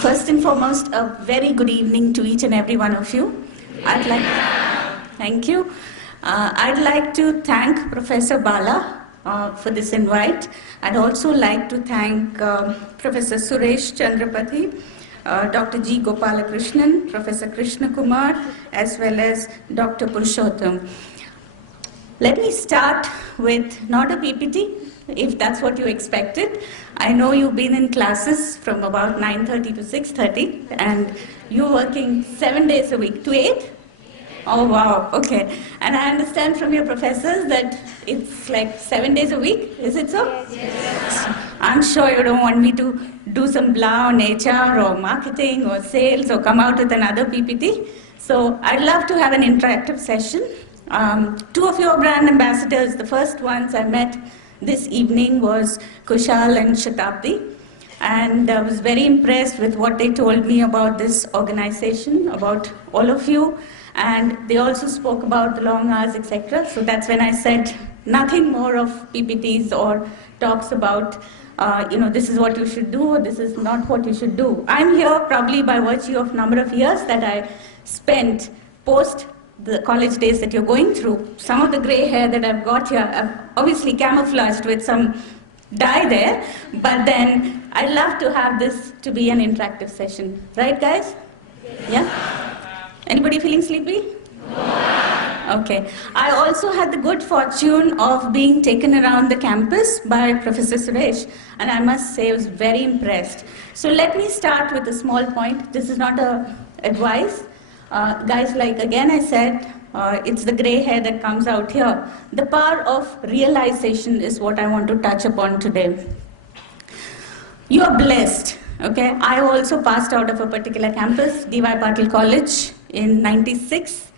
First and foremost, a very good evening to each and every one of you. Thank you. I'd like to thank Professor Bala for this invite. I'd also like to thank Professor Suresh Chandrapathy, Dr. G. Gopalakrishnan, Professor Krishna Kumar, as well as Dr. Purushottam. Let me start with not a PPT, if that's what you expected. I know you've been in classes from about 9:30 to 6:30, and you're working 7 days a week to 8? Oh, wow, okay. And I understand from your professors that it's like 7 days a week, is it so? Yes. I'm sure you don't want me to do some blah on HR or marketing or sales or come out with another PPT. So I'd love to have an interactive session. Two of your brand ambassadors, the first ones I met this evening was Kushal and Shatabdi, and I was very impressed with what they told me about this organization, about all of you, and they also spoke about the long hours, etc. So that's when I said nothing more of PPTs or talks about this is what you should do or this is not what you should do. I'm here probably by virtue of number of years that I spent post the college days that you're going through. Some of the gray hair that I've got here, I've obviously camouflaged with some dye there, but then I'd love to have this to be an interactive session. Right, guys? Yeah? Anybody feeling sleepy? Okay. I also had the good fortune of being taken around the campus by Professor Suresh, and I must say I was very impressed. So let me start with a small point. This is not advice. Guys, like again I said, it's the gray hair that comes out here. The power of realization is what I want to touch upon today. You are blessed, okay? I also passed out of a particular campus, D.Y. Patil College, in '96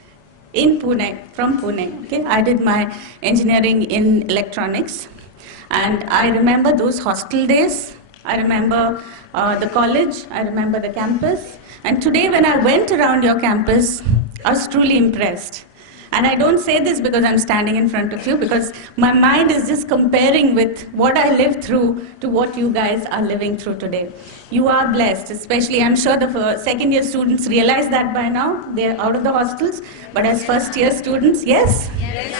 in Pune, from Pune, okay? I did my engineering in electronics, and I remember those hostel days. I remember the college, I remember the campus. And today when I went around your campus, I was truly impressed. And I don't say this because I'm standing in front of you, because my mind is just comparing with what I lived through to what you guys are living through today. You are blessed, especially I'm sure the second year students realize that by now. They're out of the hostels. But as first year students, yes? Yes.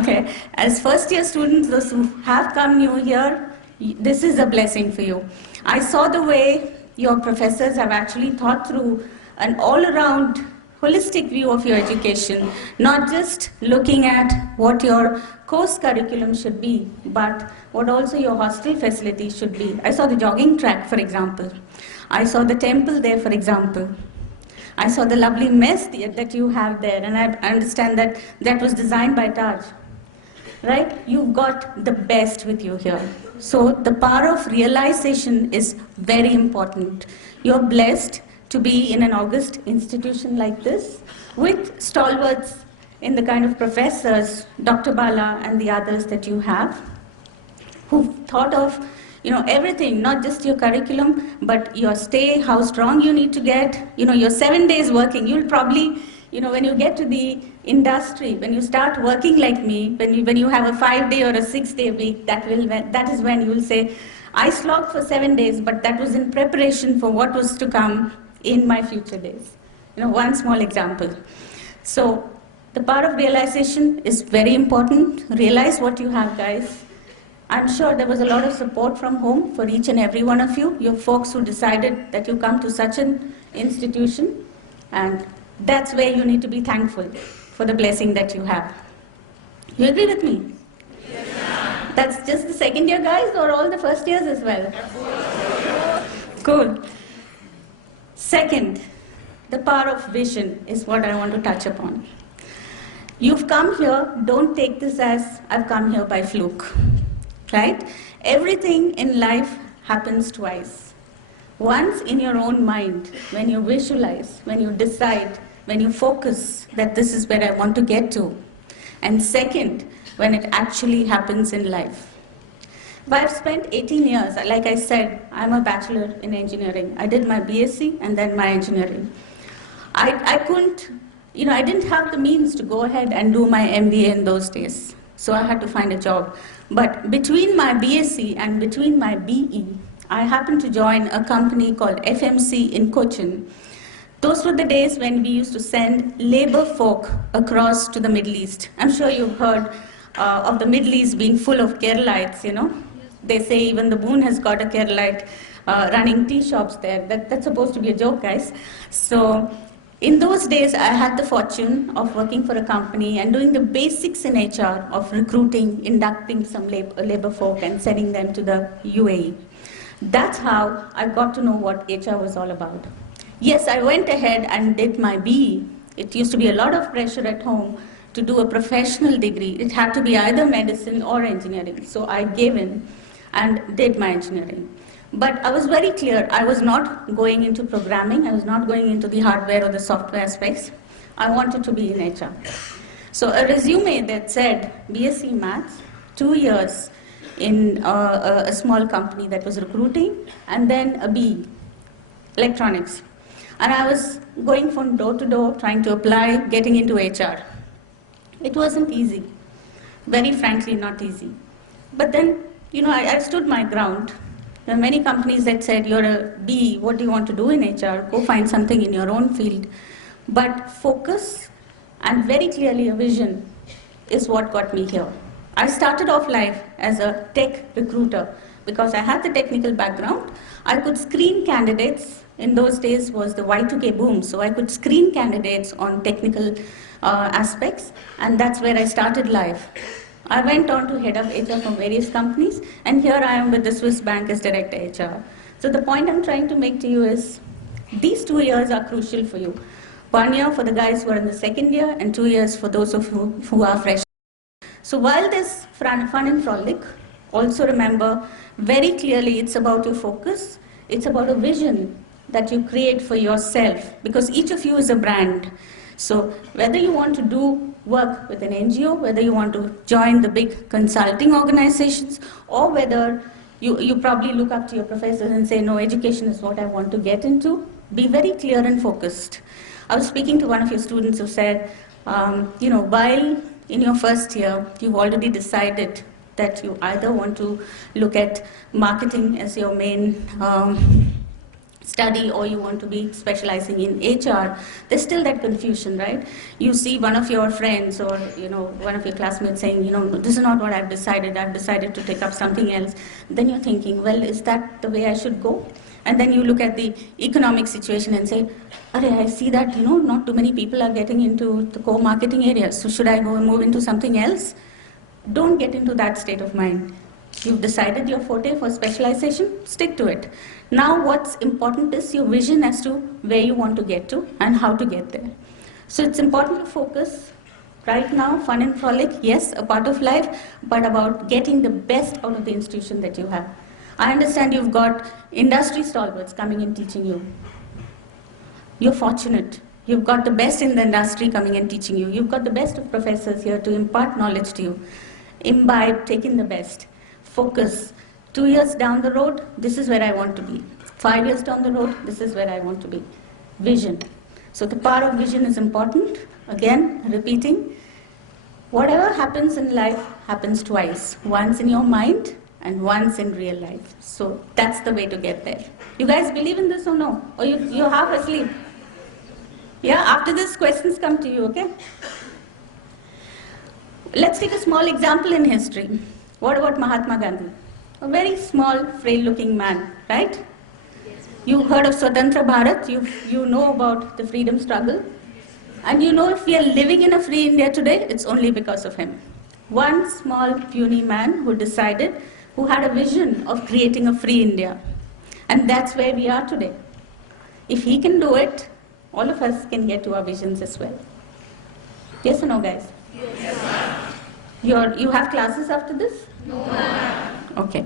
Okay. As first year students, those who have come new here, this is a blessing for you. I saw the way your professors have actually thought through an all-around holistic view of your education, not just looking at what your course curriculum should be, but what also your hostel facilities should be. I saw the jogging track, for example. I saw the temple there, for example. I saw the lovely mess that you have there, and I understand that that was designed by Taj. Right? You've got the best with you here. So the power of realization is very important. You're blessed to be in an august institution like this with stalwarts in the kind of professors, Dr. Bala and the others that you have, who've thought of everything, not just your curriculum, but your stay, how strong you need to get, your 7 days working. You'll probably, when you get to the industry, when you start working like me, when you have a 5-day or a 6-day week, that is when you will say, I slogged for 7 days, but that was in preparation for what was to come in my future days. One small example. So the power of realization is very important. Realize what you have, guys. I'm sure there was a lot of support from home for each and every one of you. Your folks who decided that you come to such an institution, and that's where you need to be thankful for the blessing that you have. You agree with me? Yes. That's just the second year guys, or all the first years as well? Cool. Second, the power of vision is what I want to touch upon. You've come here, don't take this as I've come here by fluke, right? Everything in life happens twice. Once in your own mind, when you visualize, when you decide, when you focus that this is where I want to get to. And second, when it actually happens in life. But I've spent 18 years, like I said, I'm a bachelor in engineering. I did my BSc and then my engineering. I couldn't, I didn't have the means to go ahead and do my MBA in those days. So I had to find a job. But between my BSc and between my BE, I happened to join a company called FMC in Cochin. Those were the days when we used to send labor folk across to the Middle East. I'm sure you've heard of the Middle East being full of Keralites, you know. They say even the moon has got a Keralite running tea shops there. That's supposed to be a joke, guys. So in those days, I had the fortune of working for a company and doing the basics in HR of recruiting, inducting some labor folk and sending them to the UAE. That's how I got to know what HR was all about. Yes, I went ahead and did my BE. It used to be a lot of pressure at home to do a professional degree. It had to be either medicine or engineering. So I gave in and did my engineering. But I was very clear, I was not going into programming, I was not going into the hardware or the software space. I wanted to be in HR. So a resume that said BSc Maths, 2 years in a small company that was recruiting, and then a BE, electronics. And I was going from door to door, trying to apply, getting into HR. It wasn't easy, very frankly not easy. But then, you know, I stood my ground. There are many companies that said, you're a BE, what do you want to do in HR? Go find something in your own field. But focus and very clearly a vision is what got me here. I started off life as a tech recruiter because I had the technical background. I could screen candidates. In those days was the Y2K boom, so I could screen candidates on technical aspects, and that's where I started life. I went on to head up HR from various companies, and here I am with the Swiss Bank as Director HR. So the point I'm trying to make to you is, these 2 years are crucial for you. 1 year for the guys who are in the second year, and 2 years for those of you who are fresh. So while this fun and frolic, also remember very clearly it's about your focus, it's about a vision that you create for yourself, because each of you is a brand. So whether you want to do work with an NGO, whether you want to join the big consulting organizations, or whether you probably look up to your professors and say, no, education is what I want to get into, be very clear and focused. I was speaking to one of your students who said, you know, while in your first year, you've already decided that you either want to look at marketing as your main study or you want to be specializing in HR, there's still that confusion, right? You see one of your friends or, you know, one of your classmates saying, you know, this is not what I've decided to take up something else. Then you're thinking, well, is that the way I should go? And then you look at the economic situation and say, I see that, you know, not too many people are getting into the core marketing area, so should I go and move into something else? Don't get into that state of mind. You've decided your forte for specialization, stick to it. Now what's important is your vision as to where you want to get to and how to get there. So it's important to focus right now, fun and frolic, yes, a part of life, but about getting the best out of the institution that you have. I understand you've got industry stalwarts coming and teaching you. You're fortunate. You've got the best in the industry coming and teaching you. You've got the best of professors here to impart knowledge to you. Imbibe, take in the best. Focus. 2 years down the road, this is where I want to be. 5 years down the road, this is where I want to be. Vision. So the power of vision is important. Again, repeating. Whatever happens in life happens twice. Once in your mind and once in real life. So that's the way to get there. You guys believe in this or no? Or you're half asleep? Yeah, after this, questions come to you, okay? Let's take a small example in history. What about Mahatma Gandhi? A very small, frail-looking man, right? You've heard of Swatantra Bharat, you know about the freedom struggle. And you know if we are living in a free India today, it's only because of him. One small, puny man who decided, who had a vision of creating a free India. And that's where we are today. If he can do it, all of us can get to our visions as well. Yes or no, guys? Yes. You have classes after this? No. Okay.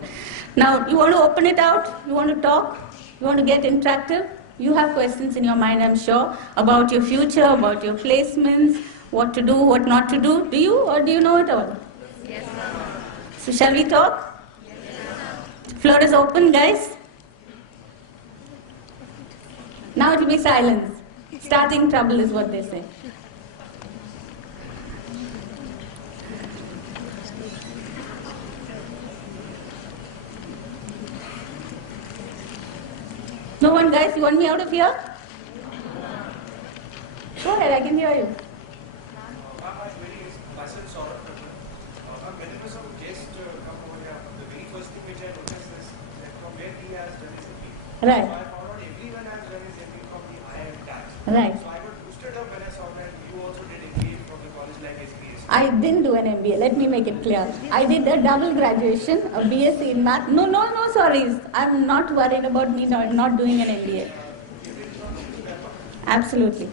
Now, you want to open it out? You want to talk? You want to get interactive? You have questions in your mind, I'm sure, about your future, about your placements, what to do, what not to do. Do you, or do you know it all? Yes, ma'am. So shall we talk? Yes, ma'am. Floor is open, guys. Now it will be silence. Starting trouble is what they say. No one, guys? You want me out of here? Go ahead, I can hear you. Right. So I found out everyone has done his MBA from the IIM tax. Right. So I got boosted up when I saw that you also did MBA from the college like SBS. I didn't do an MBA. Let me make it clear. I did a double graduation, a BSc in math. No, sorry. I'm not worried about me not doing an MBA. Absolutely.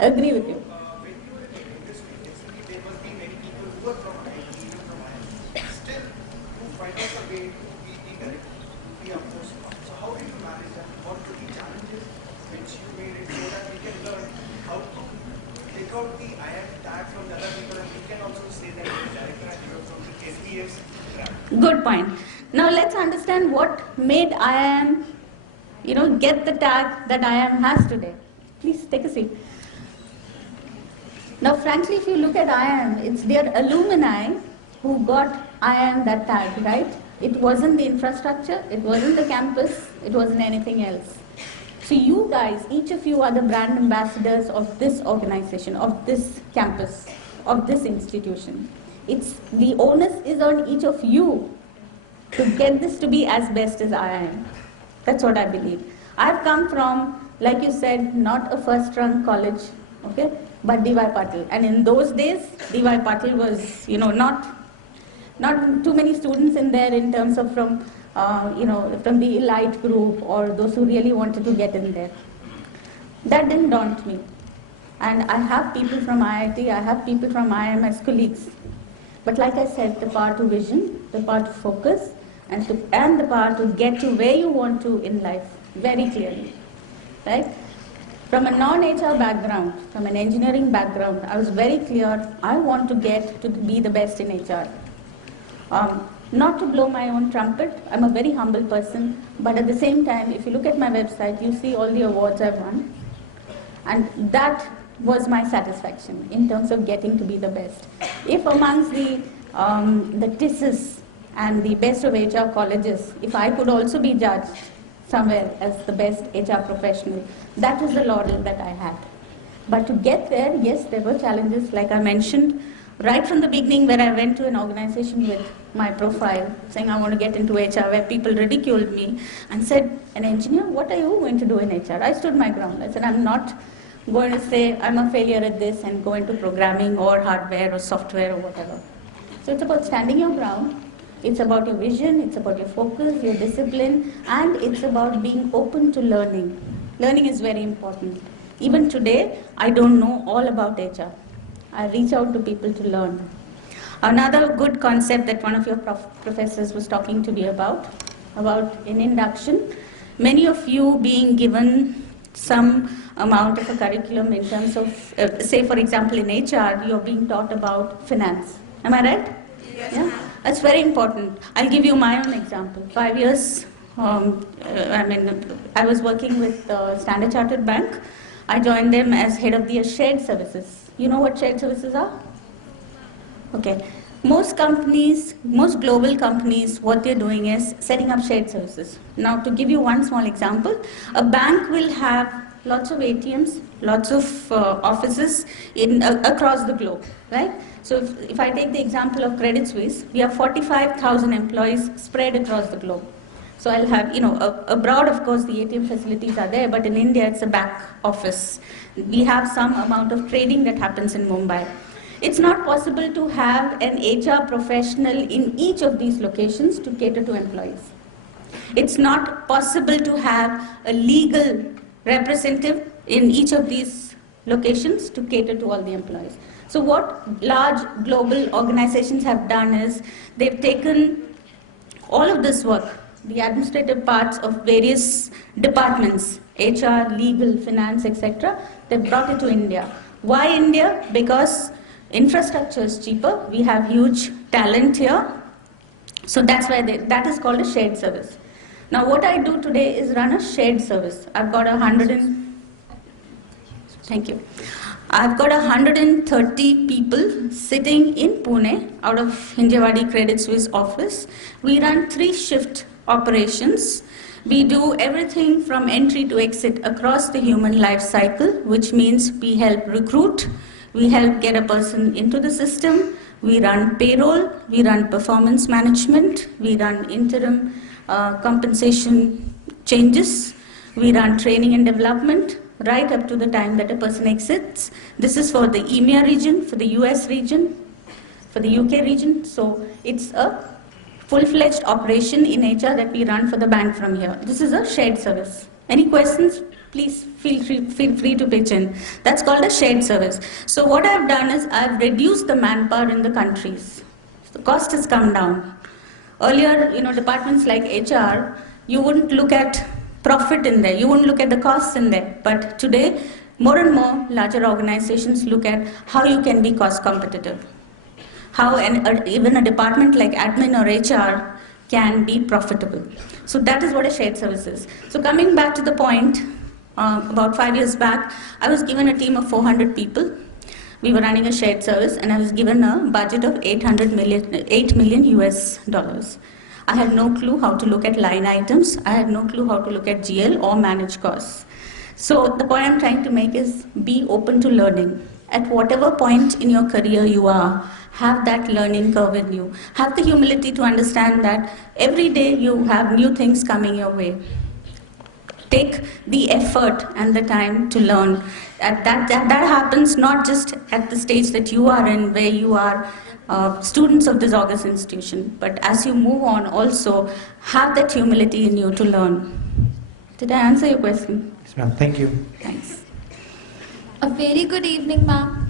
Agree with you. Good point. Now let's understand what made IIM, get the tag that IIM has today. Please take a seat. Now, frankly, if you look at IIM, it's their alumni who got IIM that tag, right? It wasn't the infrastructure, it wasn't the campus, it wasn't anything else. So you guys, each of you are the brand ambassadors of this organization, of this campus, of this institution. The onus is on each of you to get this to be as best as I am. That's what I believe. I've come from, like you said, not a first-run college, okay, but D.Y. Patil. And in those days, D.Y. Patil was, not too many students in there in terms of from the elite group or those who really wanted to get in there. That didn't daunt me. And I have people from IIT, I have people from IIM as colleagues. But like I said, the power to vision, the power to focus, and the power to get to where you want to in life, very clearly, right? From a non-HR background, from an engineering background, I was very clear, I want to get to be the best in HR. Not to blow my own trumpet, I'm a very humble person, but at the same time, if you look at my website, you see all the awards I've won. And that was my satisfaction in terms of getting to be the best. If amongst the TISS and the best of HR colleges, if I could also be judged somewhere as the best HR professional, that was the laurel that I had. But to get there, yes, there were challenges, like I mentioned, right from the beginning where I went to an organization with my profile, saying I want to get into HR, where people ridiculed me and said, an engineer, what are you going to do in HR? I stood my ground. I said, I'm not going to say I'm a failure at this and go into programming or hardware or software or whatever. So it's about standing your ground, it's about your vision, it's about your focus, your discipline, and it's about being open to learning. Learning is very important. Even today, I don't know all about HR. I reach out to people to learn. Another good concept that one of your professors was talking to me about in induction, many of you being given some amount of a curriculum in terms of, say for example in HR, you're being taught about finance. Am I right? Yes. Yeah? That's very important. I'll give you my own example. 5 years, I was working with Standard Chartered Bank. I joined them as head of their shared services. You know what shared services are? Okay. Most companies, most global companies, what they're doing is setting up shared services. Now, to give you one small example, a bank will have lots of ATMs, lots of offices across the globe, right? So if I take the example of Credit Suisse, we have 45,000 employees spread across the globe. So I'll have, abroad, of course, the ATM facilities are there, but in India, it's a back office. We have some amount of trading that happens in Mumbai. It's not possible to have an HR professional in each of these locations to cater to employees. It's not possible to have a legal representative in each of these locations to cater to all the employees. So what large global organizations have done is they've taken all of this work, the administrative parts of various departments, HR, legal, finance, etc. They've brought it to India. Why India? Because infrastructure is cheaper. We have huge talent here. So that's why that is called a shared service. Now what I do today is run a shared service. I've got 130 people sitting in Pune out of Hinjewadi Credit Suisse office. We run 3 shift operations. We do everything from entry to exit across the human life cycle, which means we help recruit, we help get a person into the system, we run payroll, we run performance management, we run interim compensation changes, we run training and development, right up to the time that a person exits. This is for the EMEA region, for the US region, for the UK region. So it's a full-fledged operation in HR that we run for the bank from here. This is a shared service. Any questions? Please feel free to pitch in. That's called a shared service. So what I've done is I've reduced the manpower in the countries. The cost has come down. Earlier, departments like HR, you wouldn't look at profit in there. You wouldn't look at the costs in there. But today, more and more larger organizations look at how you can be cost competitive. How even a department like admin or HR can be profitable. So that is what a shared service is. So coming back to the point, about 5 years back, I was given a team of 400 people. We were running a shared service, and I was given a budget of 8 million US dollars. I had no clue how to look at line items. I had no clue how to look at GL or manage costs. So the point I'm trying to make is be open to learning. At whatever point in your career you are, have that learning curve in you. Have the humility to understand that every day you have new things coming your way. Take the effort and the time to learn. That happens not just at the stage that you are in, where you are students of this august institution, but as you move on also, have that humility in you to learn. Did I answer your question? Yes, ma'am. Thank you. Thanks. A very good evening, ma'am.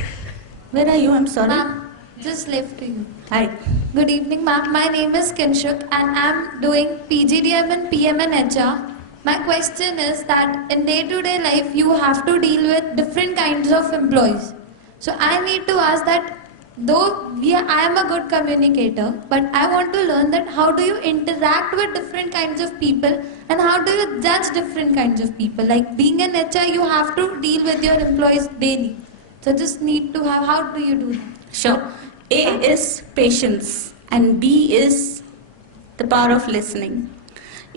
Where are you? I'm sorry. Ma'am, just left to you. Hi. Good evening, ma'am. My name is Kinshuk and I'm doing PGDM and PM and HR. My question is that in day-to-day life, you have to deal with different kinds of employees. So I need to ask that, though I am a good communicator, but I want to learn that how do you interact with different kinds of people and how do you judge different kinds of people? Like being an HR, you have to deal with your employees daily. So just need to have, how do you do that? Sure. A is patience and B is the power of listening.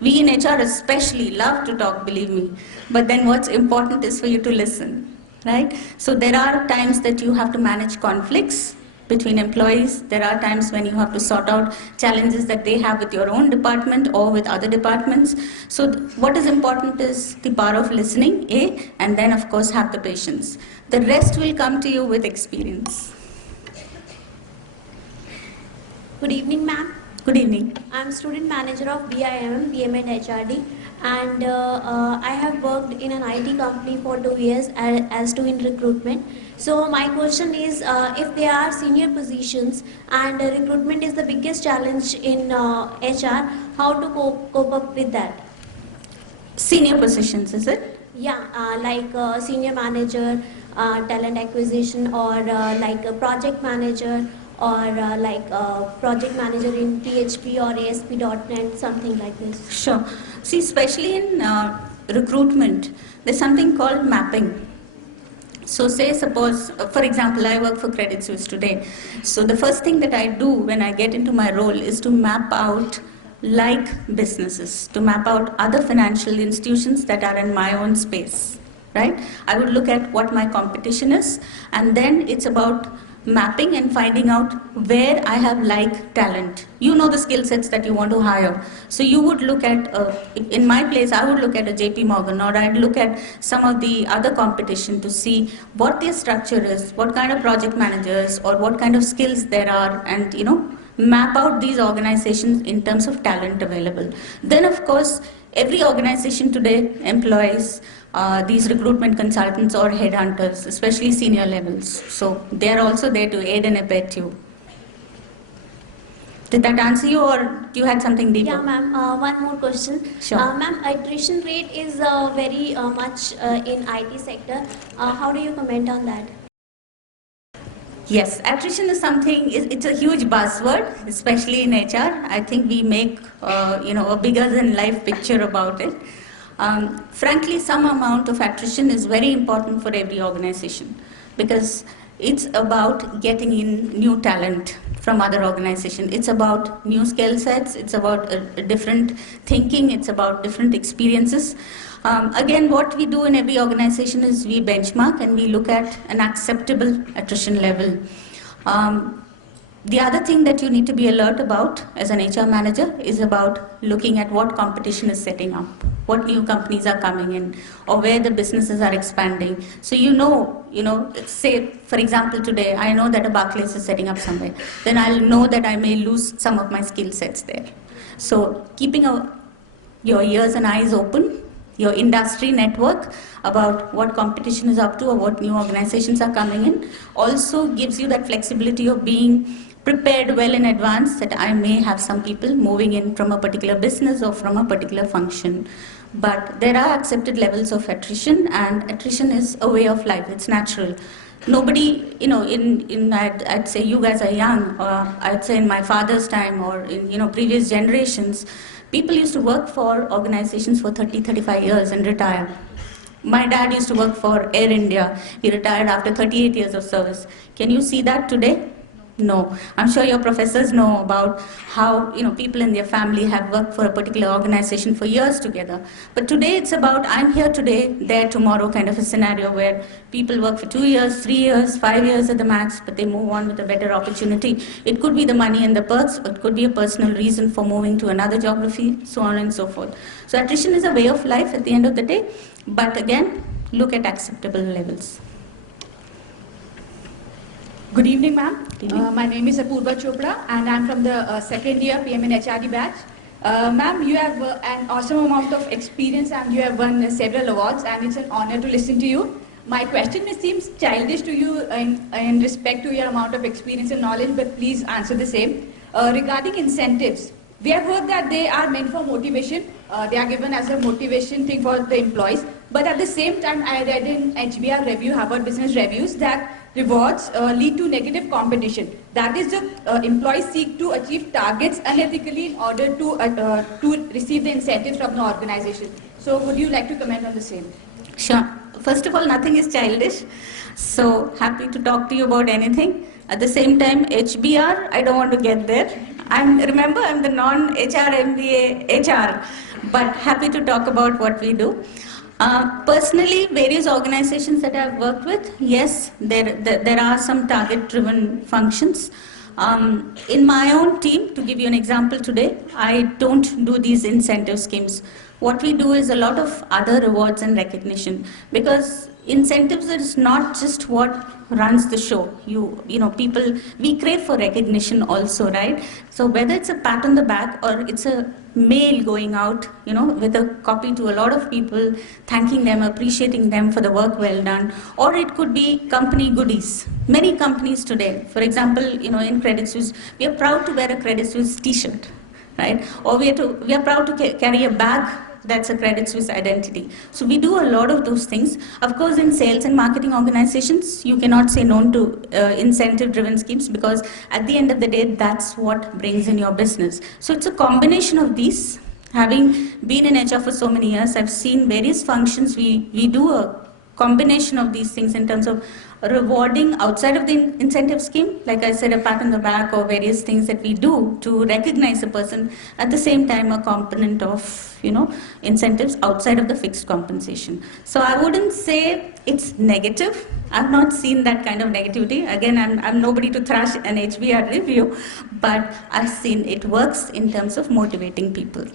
We in HR especially love to talk, believe me, but then what's important is for you to listen, right? So there are times that you have to manage conflicts between employees. There are times when you have to sort out challenges that they have with your own department or with other departments. So what is important is the power of listening, A, and then of course have the patience. The rest will come to you with experience. Good evening, ma'am. Good evening. I'm student manager of BIMM, BMed HRD, and I have worked in an IT company for 2 years as to in recruitment. So my question is, if there are senior positions and recruitment is the biggest challenge in HR, how to cope up with that? Senior positions, is it? Yeah, like senior manager, talent acquisition, or like a project manager, or like project manager in PHP or ASP.NET, something like this. Sure. See, especially in recruitment, there's something called mapping. So say suppose, for example, I work for Credit Suisse today. So the first thing that I do when I get into my role is to map out like businesses, to map out other financial institutions that are in my own space, right? I would look at what my competition is, and then it's about mapping and finding out where I have like talent. You know the skill sets that you want to hire. So you would look at, in my place, I would look at a JP Morgan, or I'd look at some of the other competition to see what their structure is, what kind of project managers or what kind of skills there are, and map out these organizations in terms of talent available. Then of course, every organization today employs these recruitment consultants or headhunters, especially senior levels. So they are also there to aid and abet you. Did that answer you, or you had something deeper? Yeah, ma'am. One more question. Sure. Ma'am, attrition rate is very much in IT sector. How do you comment on that? Yes, attrition is something, it's a huge buzzword, especially in HR. I think we make a bigger than life picture about it. Frankly, some amount of attrition is very important for every organization because it's about getting in new talent. from other organizations. It's about new skill sets, it's about a different thinking, it's about different experiences. Again, what we do in every organization is we benchmark and we look at an acceptable attrition level. The other thing that you need to be alert about as an HR manager is about looking at what competition is setting up, what new companies are coming in, or where the businesses are expanding. So say for example today, I know that a Barclays is setting up somewhere, then I'll know that I may lose some of my skill sets there. So keeping your ears and eyes open, your industry network about what competition is up to or what new organizations are coming in also gives you that flexibility of being prepared well in advance that I may have some people moving in from a particular business or from a particular function. But there are accepted levels of attrition, and attrition is a way of life, it's natural. Nobody, I'd say you guys are young, or I'd say in my father's time or in, previous generations, people used to work for organizations for 30, 35 years and retire. My dad used to work for Air India. He retired after 38 years of service. Can you see that today? No. I'm sure your professors know about how people in their family have worked for a particular organization for years together. But today it's about I'm here today, there tomorrow kind of a scenario where people work for 2 years, 3 years, 5 years at the max, but they move on with a better opportunity. It could be the money and the perks, or it could be a personal reason for moving to another geography, so on and so forth. So attrition is a way of life at the end of the day, but again, look at acceptable levels. Good evening, ma'am. My name is Pooja Chopra, and I'm from the second year PMN HRD batch. Ma'am, you have an awesome amount of experience and you have won several awards, and it's an honor to listen to you. My question may seem childish to you in respect to your amount of experience and knowledge, but please answer the same. Regarding incentives, we have heard that they are meant for motivation. They are given as a motivation thing for the employees. But at the same time, I read in HBR review, Harvard Business Reviews, that rewards lead to negative competition. That is, the employees seek to achieve targets unethically in order to receive the incentives from the organization. So would you like to comment on the same? Sure. First of all, nothing is childish. So happy to talk to you about anything. At the same time, HBR, I don't want to get there. Remember, I'm the non-HR MBA HR, but happy to talk about what we do. Personally, various organizations that I've worked with, yes, there are some target-driven functions. In my own team, to give you an example today, I don't do these incentive schemes. What we do is a lot of other rewards and recognition, because incentives is not just what runs the show. People, we crave for recognition also, right? So whether it's a pat on the back or it's a mail going out, with a copy to a lot of people, thanking them, appreciating them for the work well done, or it could be company goodies. Many companies today, for example, in Credit Suisse, we are proud to wear a Credit Suisse t-shirt, right? Or we are proud to carry a bag that's a Credit Suisse identity. So we do a lot of those things. Of course, in sales and marketing organizations, you cannot say no to incentive-driven schemes, because at the end of the day, that's what brings in your business. So it's a combination of these. Having been in HR for so many years, I've seen various functions. We do a combination of these things in terms of rewarding outside of the incentive scheme, like I said, a pat on the back or various things that we do to recognize a person. At the same time, a component of incentives outside of the fixed compensation. So I wouldn't say it's negative. I've not seen that kind of negativity. Again, I'm nobody to thrash an HBR review, but I've seen it works in terms of motivating people.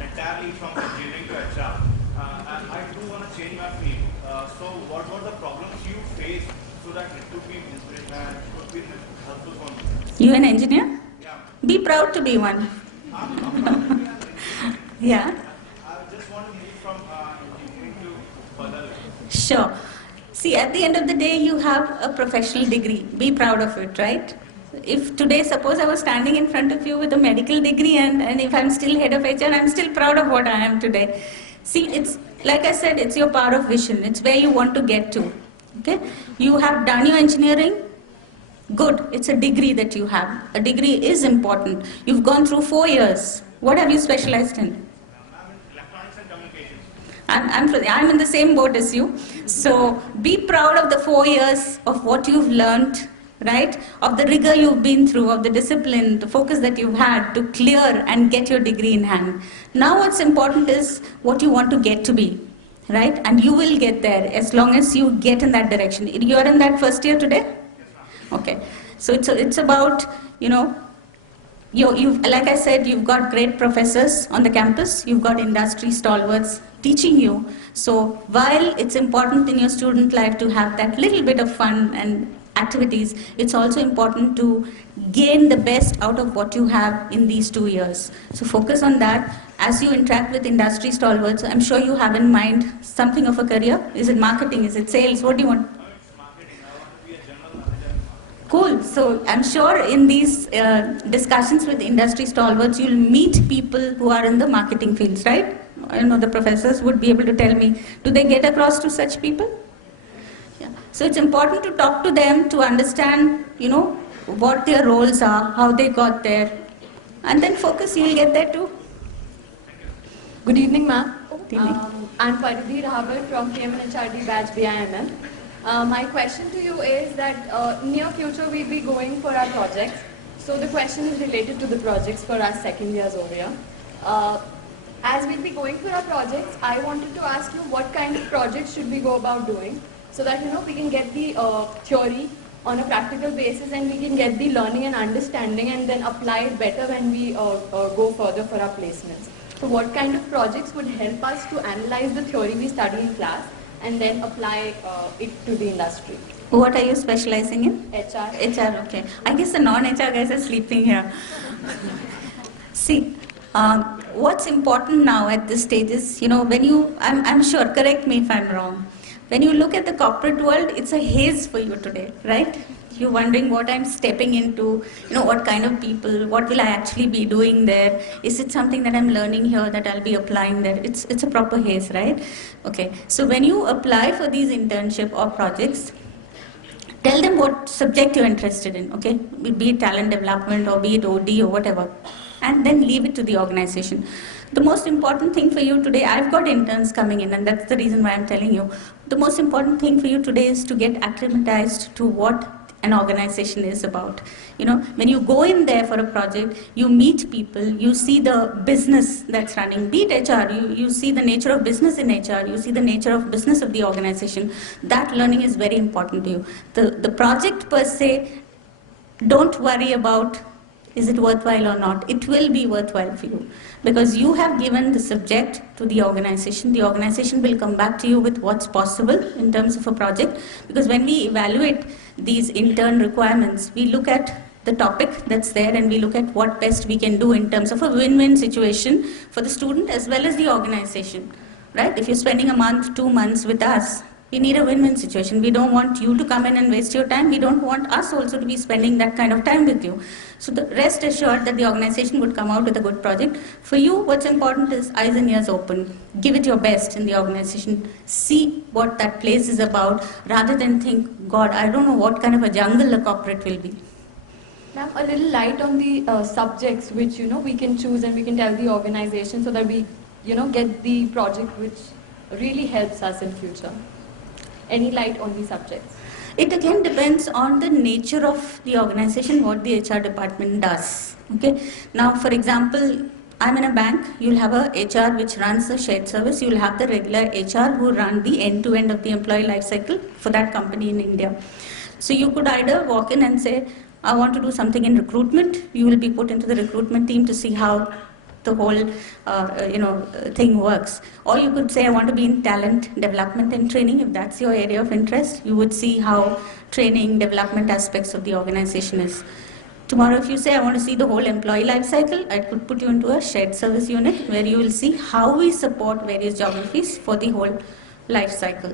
Entirely from engineering to HR, and I do want to change my field. So, what were the problems you faced so that it could be helpful for me? You an engineer? Yeah. Be proud to be one. Yeah. I just want to move from engineering to further. Sure. See, at the end of the day, you have a professional degree. Be proud of it, right? If today, suppose I was standing in front of you with a medical degree, and if I'm still head of HR, I'm still proud of what I am today. See, it's like I said, it's your power of vision. It's where you want to get to. Okay? You have done your engineering. Good. It's a degree that you have. A degree is important. You've gone through 4 years. What have you specialized in? I'm in electronics and communications. I'm in the same boat as you. So be proud of the 4 years of what you've learned, right? Of the rigor you've been through, of the discipline, the focus that you've had to clear and get your degree in hand. Now what's important is what you want to get to be, right? And you will get there as long as you get in that direction. You're in that first year today? Okay. So it's about, you've, like I said, you've got great professors on the campus, you've got industry stalwarts teaching you. So while it's important in your student life to have that little bit of fun and activities, it's also important to gain the best out of what you have in these 2 years. So focus on that. As you interact with industry stalwarts, I'm sure you have in mind something of a career. Is it marketing? Is it sales? What do you want? It's marketing. I want to be a general manager in marketing. Cool. So I'm sure in these discussions with industry stalwarts, you'll meet people who are in the marketing fields, right? I know the professors would be able to tell me, do they get across to such people? Yeah. So it's important to talk to them to understand, what their roles are, how they got there, and then focus, you'll get there too. Good evening, ma'am. Good evening. I'm Paridhi Rahavit from PMNHRD batch BIMM. My question to you is that near future we'll be going for our projects. So the question is related to the projects for our second years over here. As we'll be going for our projects, I wanted to ask you what kind of projects should we go about doing so that we can get the theory on a practical basis and we can get the learning and understanding and then apply it better when we go further for our placements. So what kind of projects would help us to analyze the theory we study in class and then apply it to the industry? What are you specializing in? HR. HR, okay. I guess the non-HR guys are sleeping here. See, what's important now at this stage is, when you, I'm sure, correct me if I'm wrong, when you look at the corporate world, it's a haze for you today, right? You're wondering what I'm stepping into, what kind of people, what will I actually be doing there? Is it something that I'm learning here that I'll be applying there? It's a proper haze, right? Okay, so when you apply for these internship or projects, tell them what subject you're interested in, okay? Be it talent development or be it OD or whatever. And then leave it to the organization. The most important thing for you today, I've got interns coming in and that's the reason why I'm telling you. The most important thing for you today is to get acclimatized to what an organization is about. When you go in there for a project, you meet people, you see the business that's running, be it HR, you see the nature of business in HR, you see the nature of business of the organization. That learning is very important to you. The project per se, don't worry about is it worthwhile or not. It will be worthwhile for you because you have given the subject to the organization. The organization will come back to you with what's possible in terms of a project, because when we evaluate these intern requirements, we look at the topic that's there and we look at what best we can do in terms of a win-win situation for the student as well as the organization, right? If you're spending a month, 2 months with us, we need a win-win situation. We don't want you to come in and waste your time. We don't want us also to be spending that kind of time with you. So rest assured that the organization would come out with a good project. For you, what's important is eyes and ears open. Give it your best in the organization. See what that place is about rather than think, God, I don't know what kind of a jungle a corporate will be. Ma'am, a little light on the subjects which we can choose and we can tell the organization so that we get the project which really helps us in future. Any light on the subjects? It again depends on the nature of the organization, what the HR department does. Okay. Now, for example, I'm in a bank. You'll have a HR which runs the shared service. You'll have the regular HR who run the end-to-end of the employee life cycle for that company in India. So you could either walk in and say, I want to do something in recruitment. You will be put into the recruitment team to see how the whole thing works. Or you could say, I want to be in talent development and training. If that's your area of interest, you would see how training, development aspects of the organization is. Tomorrow, if you say, I want to see the whole employee life cycle, I could put you into a shared service unit where you will see how we support various geographies for the whole life cycle.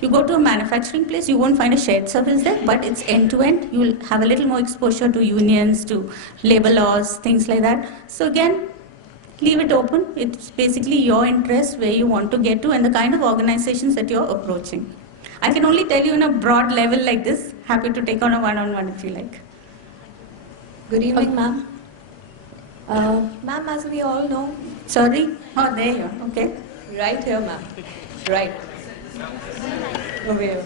You go to a manufacturing place, you won't find a shared service there, but it's end-to-end. You'll have a little more exposure to unions, to labor laws, things like that. So again, leave it open. It's basically your interest, where you want to get to, and the kind of organizations that you're approaching. I can only tell you in a broad level like this. Happy to take on a one-on-one if you like. Good evening, ma'am. Ma'am, as we all know... Sorry? Oh, there you are. Okay. Right here, ma'am. Right. Over here.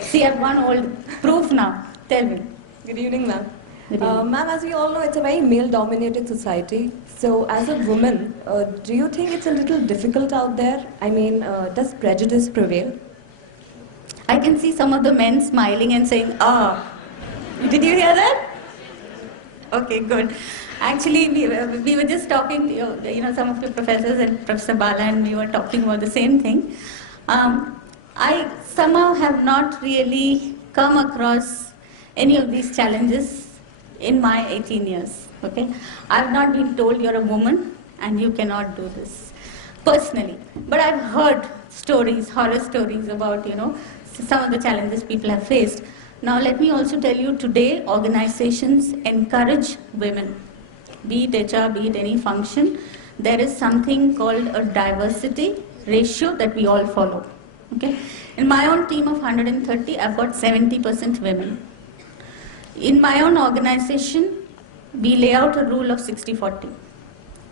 See, I've won all proof now. Tell me. Good evening, ma'am. Good evening. Ma'am, as we all know, it's a very male-dominated society. So, as a woman, do you think it's a little difficult out there? I mean, does prejudice prevail? I can see some of the men smiling and saying, ah. Did you hear that? Okay, good. Actually, we were just talking to some of the professors and Professor Bala, and we were talking about the same thing. I somehow have not really come across any of these challenges in my 18 years. Okay, I've not been told you're a woman and you cannot do this personally, but I've heard stories, horror stories about some of the challenges people have faced. Now, let me also tell you, today organizations encourage women, be it HR, be it any function. There is something called a diversity ratio that we all follow. Okay, in my own team of 130, I've got 70% women. In my own organization, we lay out a rule of 60-40.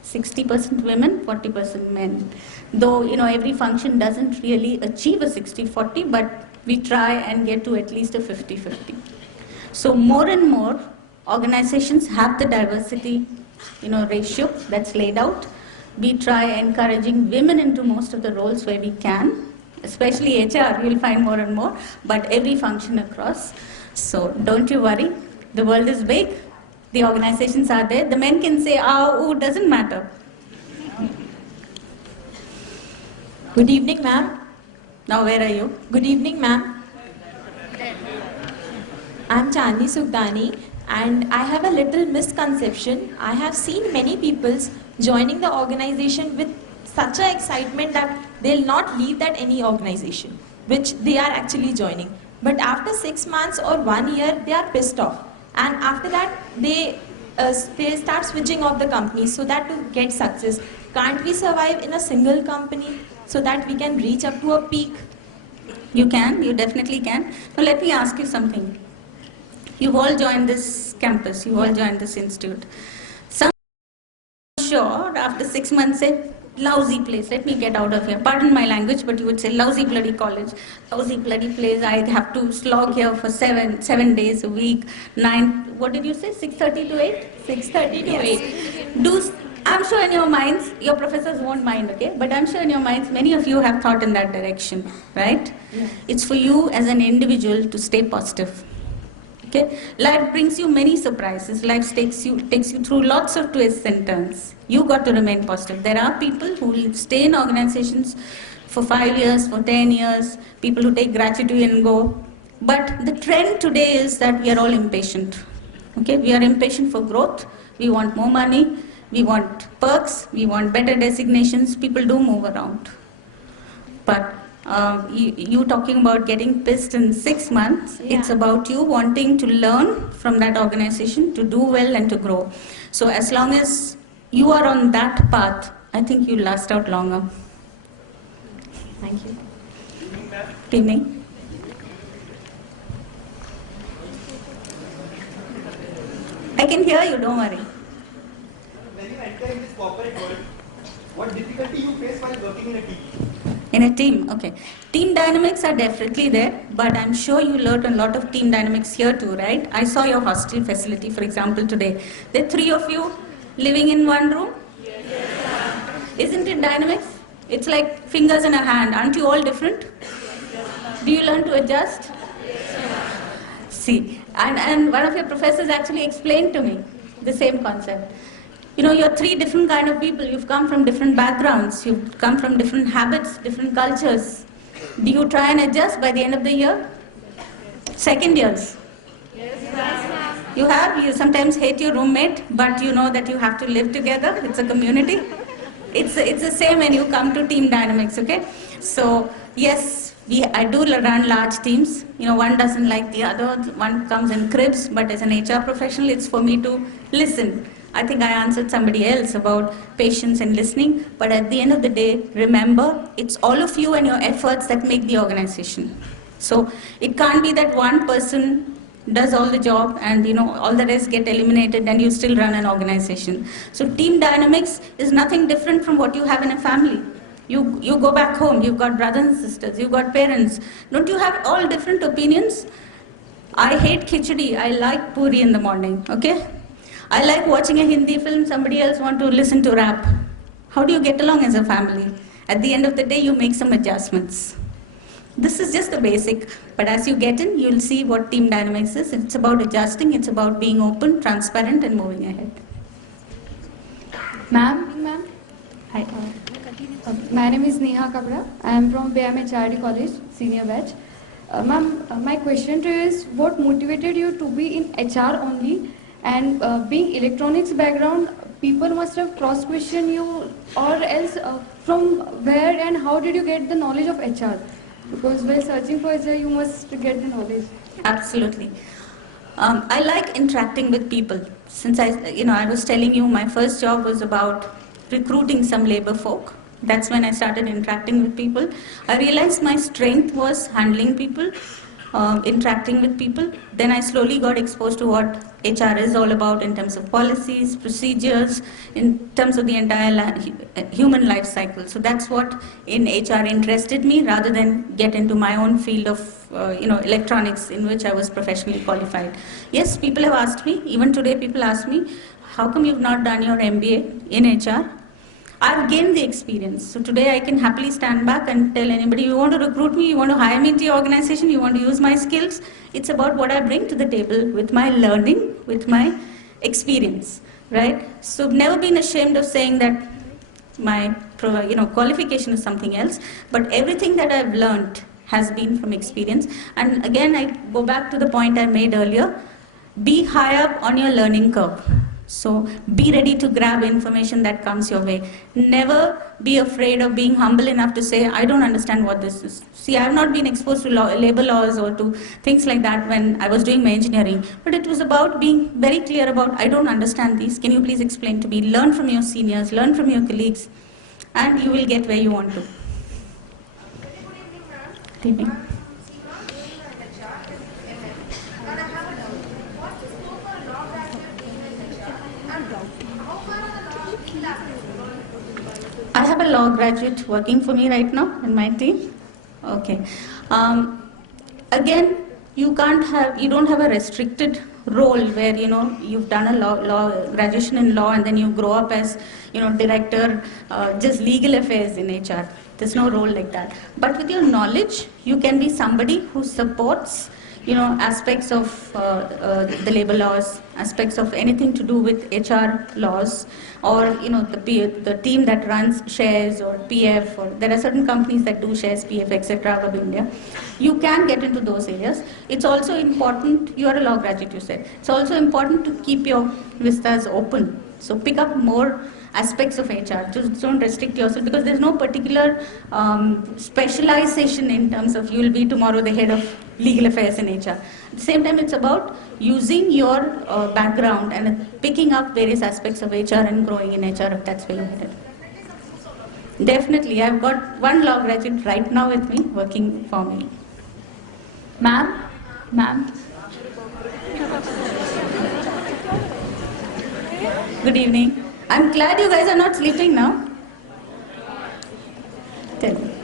60% women, 40% men. Though, every function doesn't really achieve a 60-40, but we try and get to at least a 50-50. So more and more organizations have the diversity, ratio that's laid out. We try encouraging women into most of the roles where we can. Especially HR, you'll find more and more, but every function across. So don't you worry, the world is big, the organizations are there. The men can say, doesn't matter. Good evening, ma'am. Now where are you? Good evening, ma'am. I'm Chandni Sugdani, and I have a little misconception. I have seen many people joining the organization with such an excitement that they'll not leave that any organization, which they are actually joining. But after 6 months or 1 year, they are pissed off. And after that, they start switching off the company so that to get success. Can't we survive in a single company so that we can reach up to a peak? You can, you definitely can. Now let me ask you something. You've all joined this campus, you've all joined this institute. Some sure after 6 months say, lousy place, let me get out of here. Pardon my language, but you would say lousy bloody college, lousy bloody place, I have to slog here for seven days a week, 9, what did you say, 6:30 to 8? 6:30 to 8. I'm sure in your minds, your professors won't mind, okay? But I'm sure in your minds, many of you have thought in that direction, right? Yeah. It's for you as an individual to stay positive. Okay? Life brings you many surprises. Life takes you through lots of twists and turns. You got to remain positive. There are people who will stay in organizations for 5 years, for 10 years, people who take gratuity and go. But the trend today is that we are all impatient. Okay? We are impatient for growth. We want more money. We want perks. We want better designations. People do move around. But you talking about getting pissed in 6 months, Yeah. It's about you wanting to learn from that organization, to do well and to grow. So as long as you are on that path, I think you'll last out longer. Thank you. Good evening. I can hear you, don't worry. When you enter in this corporate world, what difficulty you face while working in a team? In a team, okay. Team dynamics are definitely there, but I'm sure you learned a lot of team dynamics here too, right? I saw your hostel facility, for example, today. There are 3 of you living in one room? Yes. Isn't it dynamics? It's like fingers in a hand. Aren't you all different? Do you learn to adjust? Yes. See, and one of your professors actually explained to me the same concept. You're 3 different kind of people. You've come from different backgrounds. You've come from different habits, different cultures. Do you try and adjust by the end of the year? Second years? Yes. You sometimes hate your roommate, but you know that you have to live together. It's a community. It's the same when you come to team dynamics, okay? So, yes, I do run large teams. One doesn't like the other. One comes in cribs, but as an HR professional, it's for me to listen. I think I answered somebody else about patience and listening, but at the end of the day, remember, it's all of you and your efforts that make the organization. So it can't be that one person does all the job and all the rest get eliminated and you still run an organization. So team dynamics is nothing different from what you have in a family. You go back home, you've got brothers and sisters, you've got parents. Don't you have all different opinions? I hate khichdi, I like puri in the morning, okay? I like watching a Hindi film, somebody else want to listen to rap. How do you get along as a family? At the end of the day, you make some adjustments. This is just the basic, but as you get in, you'll see what team dynamics is. It's about adjusting, it's about being open, transparent, and moving ahead. Ma'am, Hi. my name is Neha Kabra. I am from BMHRD College, senior batch. Ma'am, my question to you is, what motivated you to be in HR only? And being electronics background, people must have cross-questioned you, or else from where and how did you get the knowledge of HR? Because while searching for HR, you must get the knowledge. Absolutely. I like interacting with people. Since I was telling you, my first job was about recruiting some labor folk. That's when I started interacting with people. I realized my strength was handling people, interacting with people. Then I slowly got exposed to what HR is all about in terms of policies, procedures, in terms of the entire human life cycle. So that's what in HR interested me, rather than get into my own field of electronics, in which I was professionally qualified. Yes, people have asked me, even today people ask me, how come you've not done your MBA in HR? I've gained the experience. So today I can happily stand back and tell anybody, you want to recruit me, you want to hire me into your organization, you want to use my skills. It's about what I bring to the table with my learning, with my experience, right? So I've never been ashamed of saying that my qualification is something else, but everything that I've learned has been from experience. And again, I go back to the point I made earlier, be high up on your learning curve. So be ready to grab information that comes your way. Never be afraid of being humble enough to say, I don't understand what this is. See, I have not been exposed to labor laws or to things like that when I was doing my engineering. But it was about being very clear about, I don't understand these. Can you please explain to me? Learn from your seniors, learn from your colleagues, and you will get where you want to. Good evening. I have a law graduate working for me right now in my team. Okay. Again, you don't have a restricted role where you've done a law graduation in law and then you grow up as director, just legal affairs in HR. There's no role like that. But with your knowledge, you can be somebody who supports aspects of the labor laws, aspects of anything to do with HR laws, or the team that runs shares or PF, or there are certain companies that do shares, PF, etc. out of India. You can get into those areas. It's also important, you are a law graduate, you said. It's also important to keep your vistas open. So pick up more aspects of HR. Just don't restrict yourself, because there's no particular specialization in terms of you will be tomorrow the head of legal affairs in HR. At the same time, it's about using your background and picking up various aspects of HR and growing in HR if that's where you're headed. Definitely, I've got one law graduate right now with me working for me. Ma'am. Good evening. I'm glad you guys are not sleeping now. Tell me.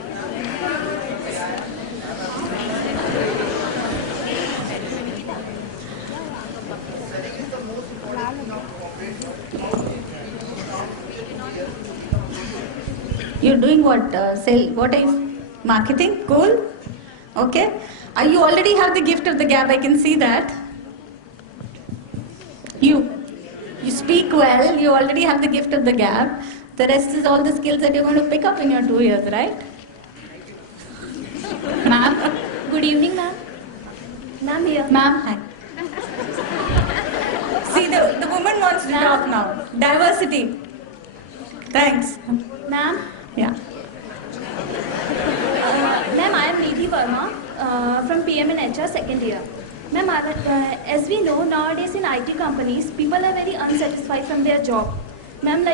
You're doing what? What is marketing? Cool. Okay. You already have the gift of the gab. I can see that. You speak well. You already have the gift of the gab. The rest is all the skills that you're going to pick up in your 2 years, right? Ma'am. Good evening, ma'am. Ma'am here. Ma'am, hi. See, the woman wants to talk now. Diversity. Thanks. Ma'am. Yeah. Ma'am, I am Nidhi Verma from PM in HR second year. Ma'am, as we know, nowadays in IT companies, people are very unsatisfied from their job. Ma'am,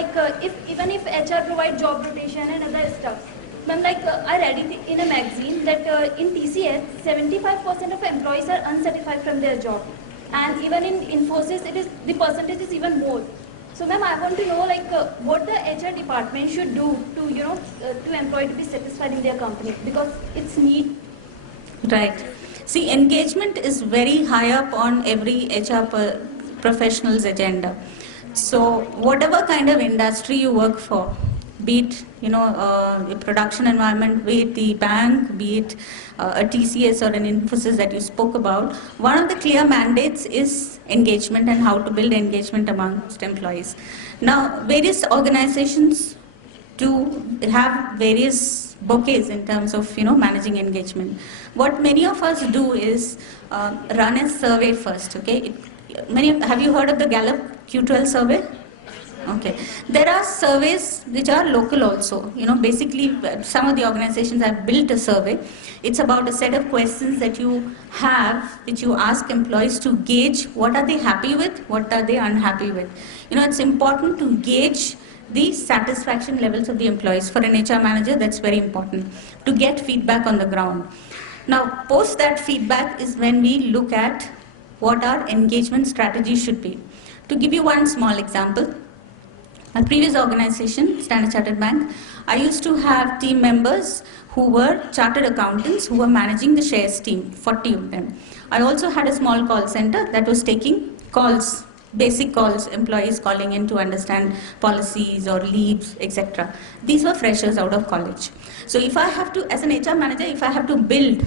even if HR provide job rotation and other stuff. Ma'am, I read it in a magazine that in TCS, 75% of employees are unsatisfied from their job. And even in Infosys, the percentage is even more. So ma'am, I want to know what the HR department should do to to employee to be satisfied in their company, because it's need. Right. See, engagement is very high up on every HR professional's agenda. So, whatever kind of industry you work for, be it the production environment, be it the bank, be it a TCS or an Infosys that you spoke about, one of the clear mandates is engagement and how to build engagement amongst employees. Now, various organizations to have various bouquets in terms of managing engagement. What many of us do is run a survey first. Okay, have you heard of the Gallup Q12 survey? Okay, there are surveys which are local also. Basically, some of the organizations have built a survey. It's about a set of questions that you have, which you ask employees to gauge what are they happy with, what are they unhappy with. It's important to gauge the satisfaction levels of the employees. For an HR manager, that's very important to get feedback on the ground. Now, post that feedback is when we look at what our engagement strategy should be. To give you one small example, my previous organization, Standard Chartered Bank, I used to have team members who were chartered accountants who were managing the shares team, 40 of them. I also had a small call center that was taking calls, basic calls, employees calling in to understand policies or leaves, etc. These were freshers out of college. So if I have to, as an HR manager, if I have to build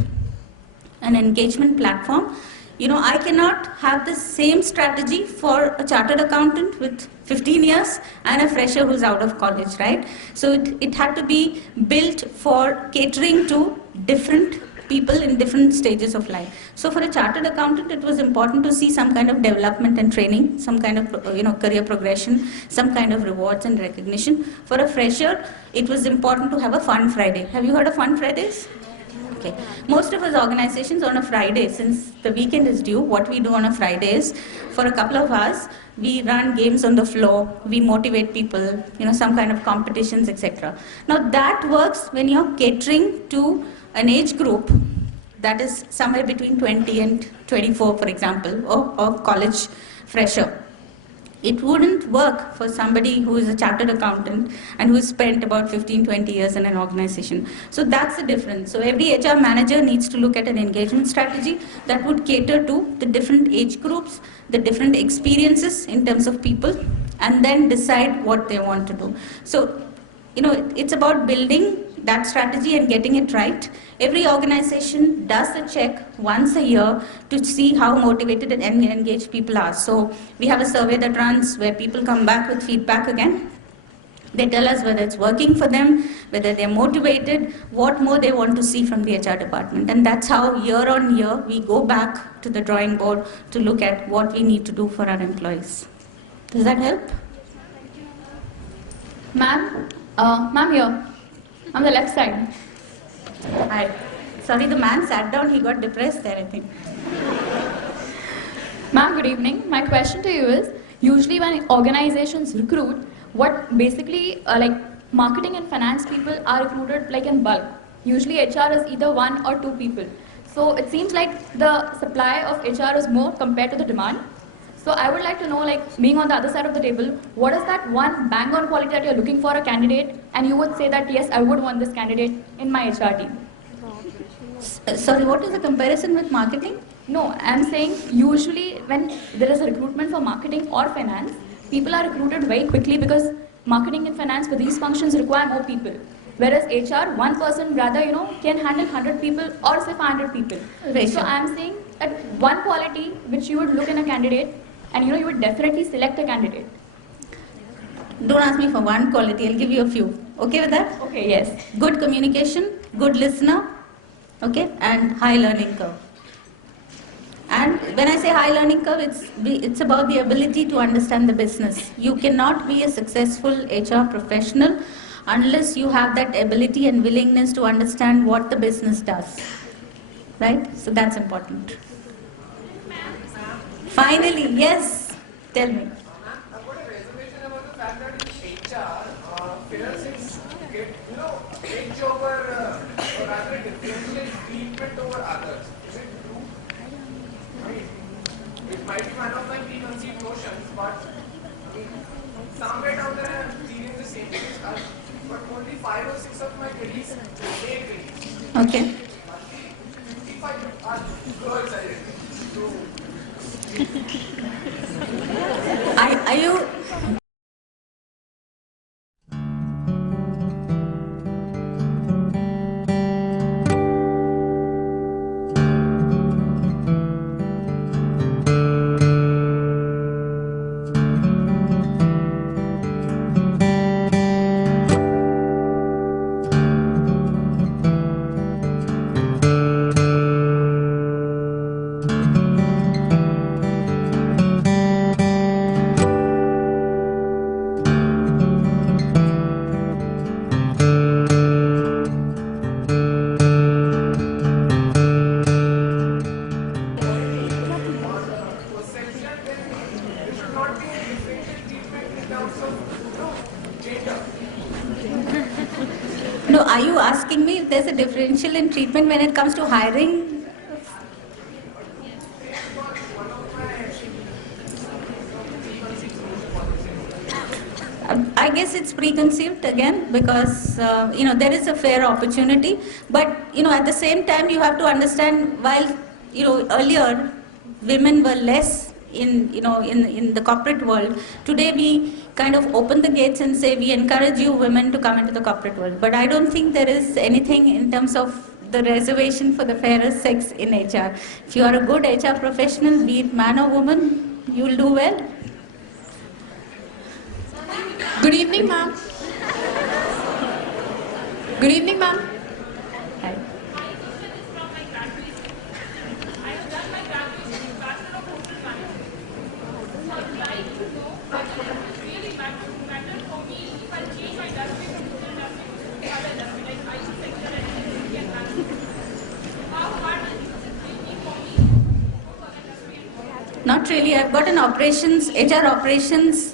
an engagement platform, I cannot have the same strategy for a chartered accountant with 15 years and a fresher who's out of college, right? So it had to be built for catering to different people in different stages of life. So for a chartered accountant, it was important to see some kind of development and training, some kind of career progression, some kind of rewards and recognition. For a fresher, it was important to have a fun Friday. Have you heard of fun Fridays? Okay. Most of us organizations on a Friday, since the weekend is due, what we do on a Friday is, for a couple of hours, we run games on the floor, we motivate people, some kind of competitions, etc. Now that works when you're catering to an age group that is somewhere between 20 and 24, for example, or college fresher. It wouldn't work for somebody who is a chartered accountant and who has spent about 15, 20 years in an organization. So that's the difference. So every HR manager needs to look at an engagement strategy that would cater to the different age groups, the different experiences in terms of people, and then decide what they want to do. So, it's about building that strategy and getting it right. Every organization does a check once a year to see how motivated and engaged people are. So we have a survey that runs where people come back with feedback again. They tell us whether it's working for them, whether they're motivated, what more they want to see from the HR department. And that's how year on year we go back to the drawing board to look at what we need to do for our employees. Does that help? Ma'am, here, on the left side. Hi. Sorry, the man sat down, he got depressed there, I think. Ma'am, good evening. My question to you is, usually when organizations recruit, what basically marketing and finance people are recruited in bulk. Usually HR is either 1 or 2 people. So it seems like the supply of HR is more compared to the demand. So I would like to know, being on the other side of the table, what is that one bang-on quality that you're looking for a candidate, and you would say that, yes, I would want this candidate in my HR team? Sorry, what is the comparison with marketing? No, I'm saying usually when there is a recruitment for marketing or finance, people are recruited very quickly because marketing and finance for these functions require more people. Whereas HR, one person rather, can handle 100 people or say 500 people. Right. So I'm saying that one quality which you would look in a candidate, and you would definitely select a candidate. Don't ask me for one quality, I'll give you a few. Okay with that? Okay, yes. Good communication, good listener, okay, and high learning curve. And when I say high learning curve, it's about the ability to understand the business. You cannot be a successful HR professional unless you have that ability and willingness to understand what the business does. Right? So that's important. Finally, yes, tell me. I've got a reservation about the fact that HR fails in get, edge over, or rather differentiate treatment over others. Is it true? Right. It might be one of my preconceived notions, but Okay. If I ask girls, Are you? perception, then there should not be any differential treatment in terms of, gender. No, are you asking me if there's a differential in treatment when it comes to hiring? I guess it's preconceived again because there is a fair opportunity, but at the same time you have to understand while earlier women were less in the corporate world. Today we kind of open the gates and say we encourage you women to come into the corporate world. But I don't think there is anything in terms of the reservation for the fairer sex in HR. If you are a good HR professional, be it man or woman, you will do well. Good evening, ma'am. Good evening, ma'am. Hi. Not really. I've got an HR operations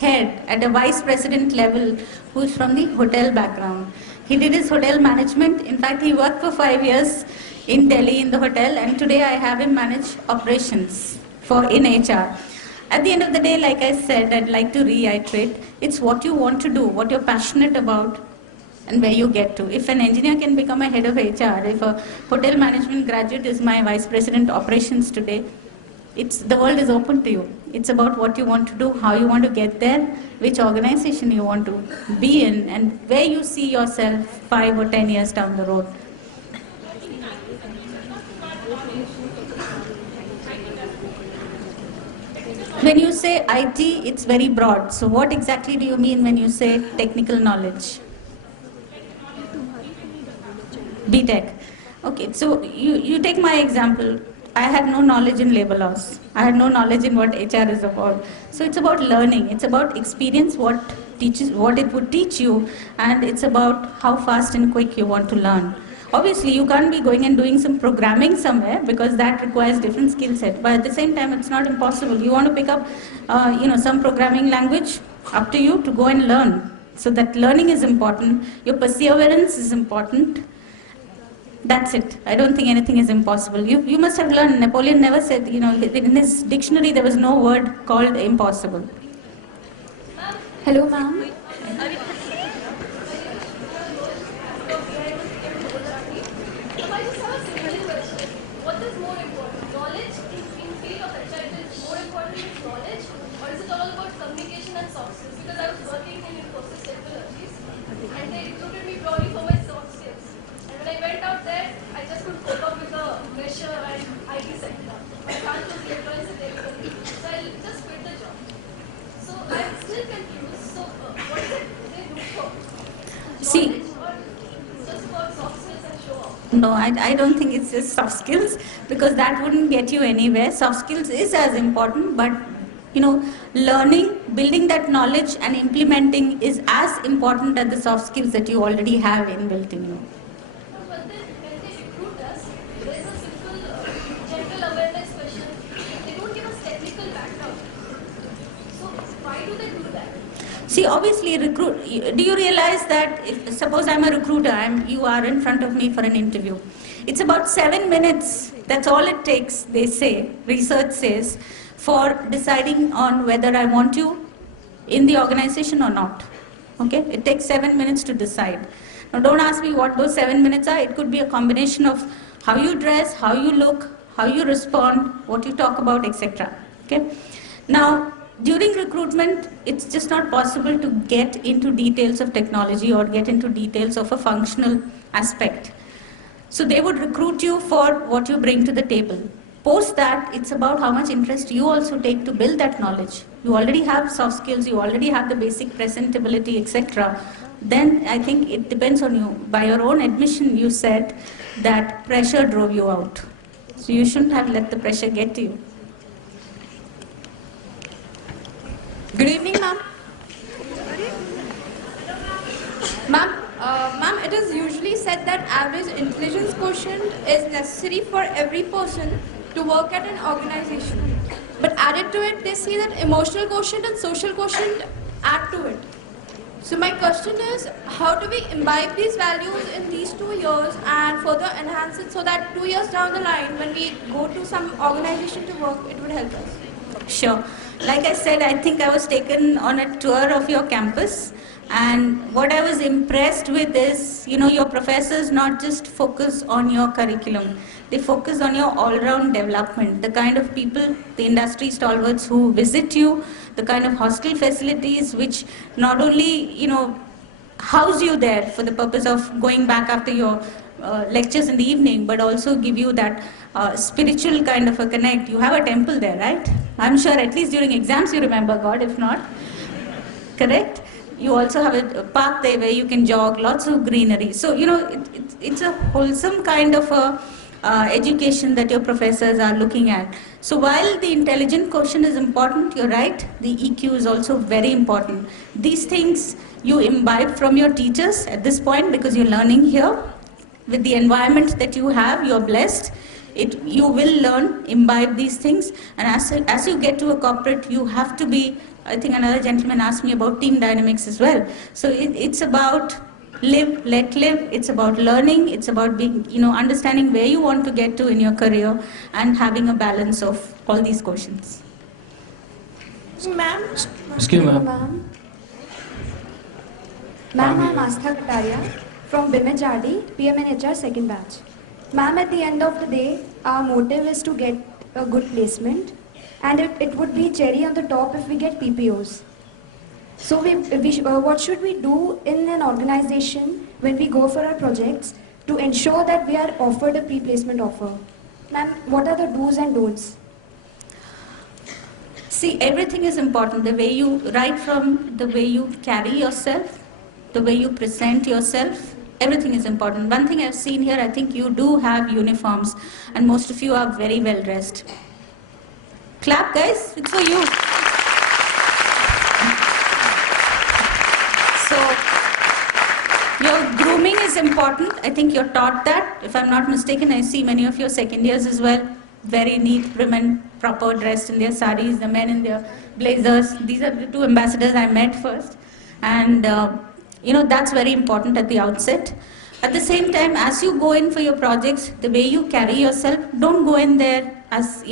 head at a vice president level who's from the hotel background. He did his hotel management. In fact, he worked for 5 years in Delhi in the hotel, and today I have him manage operations in HR. At the end of the day, like I said, I'd like to reiterate, it's what you want to do, what you're passionate about, and where you get to. If an engineer can become a head of HR, if a hotel management graduate is my vice president operations today, the world is open to you. It's about what you want to do, how you want to get there, which organization you want to be in, and where you see yourself 5 or 10 years down the road. When you say IT, it's very broad. So what exactly do you mean when you say technical knowledge? BTech. Okay, so you take my example. I had no knowledge in labor laws. I had no knowledge in what HR is about. So it's about learning. It's about experience, what it would teach you, and it's about how fast and quick you want to learn. Obviously, you can't be going and doing some programming somewhere because that requires different skill set. But at the same time, it's not impossible. You want to pick up, some programming language, up to you to go and learn. So that learning is important. Your perseverance is important. That's it. I don't think anything is impossible. You must have learned. Napoleon never said, in his dictionary there was no word called impossible. Hello, ma'am. What is more important? Knowledge in field of HR is more important than knowledge, or is it all about communication and soft skills? Because I was working in Infosys technologies, and they recruited me purely for my soft skills. And when I went out there, I just couldn't cope up with the pressure and IT sector. I can't do the employees and everybody. So I just quit the job. So I'm still confused. So what is it they look for? See, Knowledge or just about soft skills and show off? no, I don't think it's just soft skills because that wouldn't get you anywhere. Soft skills is as important, but learning, building that knowledge and implementing is as important as the soft skills that you already have inbuilt in you. But then when they recruit us, there is a simple general awareness question. They don't give us technical background. So why do they do that? See, obviously, do you realize that suppose I'm a recruiter, you are in front of me for an interview. It's about 7 minutes. That's all it takes, they say, research says, for deciding on whether I want you in the organization or not. Okay? It takes 7 minutes to decide. Now don't ask me what those 7 minutes are. It could be a combination of how you dress, how you look, how you respond, what you talk about, etc. Okay. Now, during recruitment, it's just not possible to get into details of technology or get into details of a functional aspect. So they would recruit you for what you bring to the table. Post that, it's about how much interest you also take to build that knowledge. You already have soft skills, you already have the basic presentability, etc. Then I think it depends on you. By your own admission, you said that pressure drove you out. So you shouldn't have let the pressure get to you. Good evening, ma'am. Ma'am, it is usually said that average intelligence quotient is necessary for every person to work at an organization. But added to it, they see that emotional quotient and social quotient add to it. So my question is, how do we imbibe these values in these 2 years and further enhance it so that 2 years down the line, when we go to some organization to work, it would help us? Sure. Like I said, I think I was taken on a tour of your campus, and what I was impressed with is, your professors not just focus on your curriculum, they focus on your all-round development, the kind of people, the industry stalwarts who visit you, the kind of hostel facilities which not only, house you there for the purpose of going back after your lectures in the evening, but also give you that spiritual kind of a connect. You have a temple there, right? I'm sure at least during exams you remember God, if not. Correct? You also have a park there where you can jog, lots of greenery. So, it's a wholesome kind of a education that your professors are looking at. So while the intelligent quotient is important, you're right, the EQ is also very important. These things you imbibe from your teachers at this point because you're learning here. With the environment that you have, you're blessed. You will learn, imbibe these things, and as you get to a corporate, you have to be, I think another gentleman asked me about team dynamics as well. So it's about live, let live, it's about learning, it's about being, understanding where you want to get to in your career and having a balance of all these quotients. Ma'am? Excuse me, ma'am. Ma'am, I'm Astha Kataria from BIMHRD, PM and HR second batch. Ma'am, at the end of the day, our motive is to get a good placement, and it would be cherry on the top if we get PPOs. So what should we do in an organization when we go for our projects to ensure that we are offered a pre-placement offer? Ma'am, what are the do's and don'ts? See, everything is important. Right from the way you carry yourself, the way you present yourself, everything is important. One thing I've seen here, I think you do have uniforms, and most of you are very well dressed. Clap, guys, it's for you. So, your grooming is important. I think you're taught that. If I'm not mistaken, I see many of your second years as well. Very neat women, proper dressed in their saris, the men in their blazers. These are the 2 ambassadors I met first. And that's very important at the outset. At the same time, as you go in for your projects, the way you carry yourself, don't go in there as,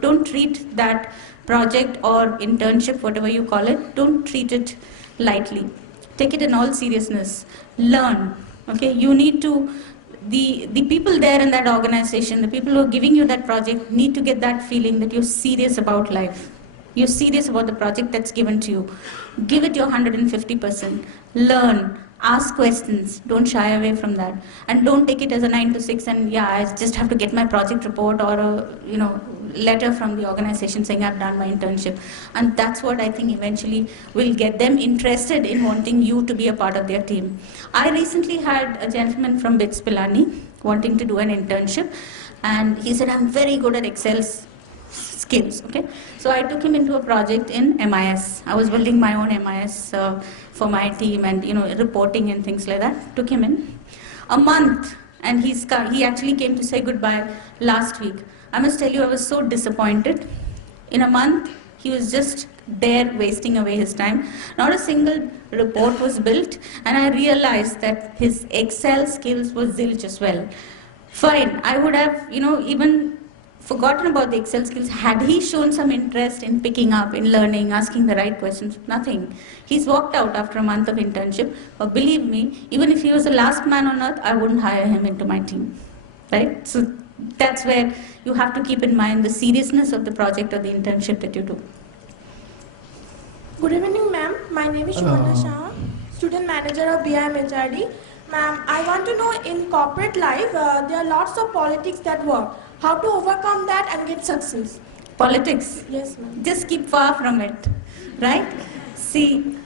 don't treat that project or internship, whatever you call it, don't treat it lightly. Take it in all seriousness. Learn, okay? You need to, the people there in that organization, the people who are giving you that project need to get that feeling that you're serious about life. You're serious about the project that's given to you. Give it your 150%. Learn. Ask questions. Don't shy away from that. And don't take it as a 9 to 6 and I just have to get my project report or a letter from the organization saying I've done my internship. And that's what I think eventually will get them interested in wanting you to be a part of their team. I recently had a gentleman from BITS Pilani wanting to do an internship, and he said, I'm very good at Excel skills. Okay, so I took him into a project in MIS. I was building my own MIS for my team and reporting and things like that. Took him in a month, and he actually came to say goodbye last week. I must tell you, I was so disappointed. In a month, he was just there wasting away his time. Not a single report was built, and I realized that his Excel skills were zilch as well. Fine, I would have even forgotten about the Excel skills. Had he shown some interest in picking up, in learning, asking the right questions? Nothing. He's walked out after a month of internship. But believe me, even if he was the last man on earth, I wouldn't hire him into my team. Right? So that's where you have to keep in mind the seriousness of the project or the internship that you do. Good evening, ma'am. My name is Shubhana Shah, student manager of BIM HRD. Ma'am, I want to know, in corporate life, there are lots of politics that work. How to overcome that and get success? Politics? Yes, ma'am. Just keep far from it, right? See,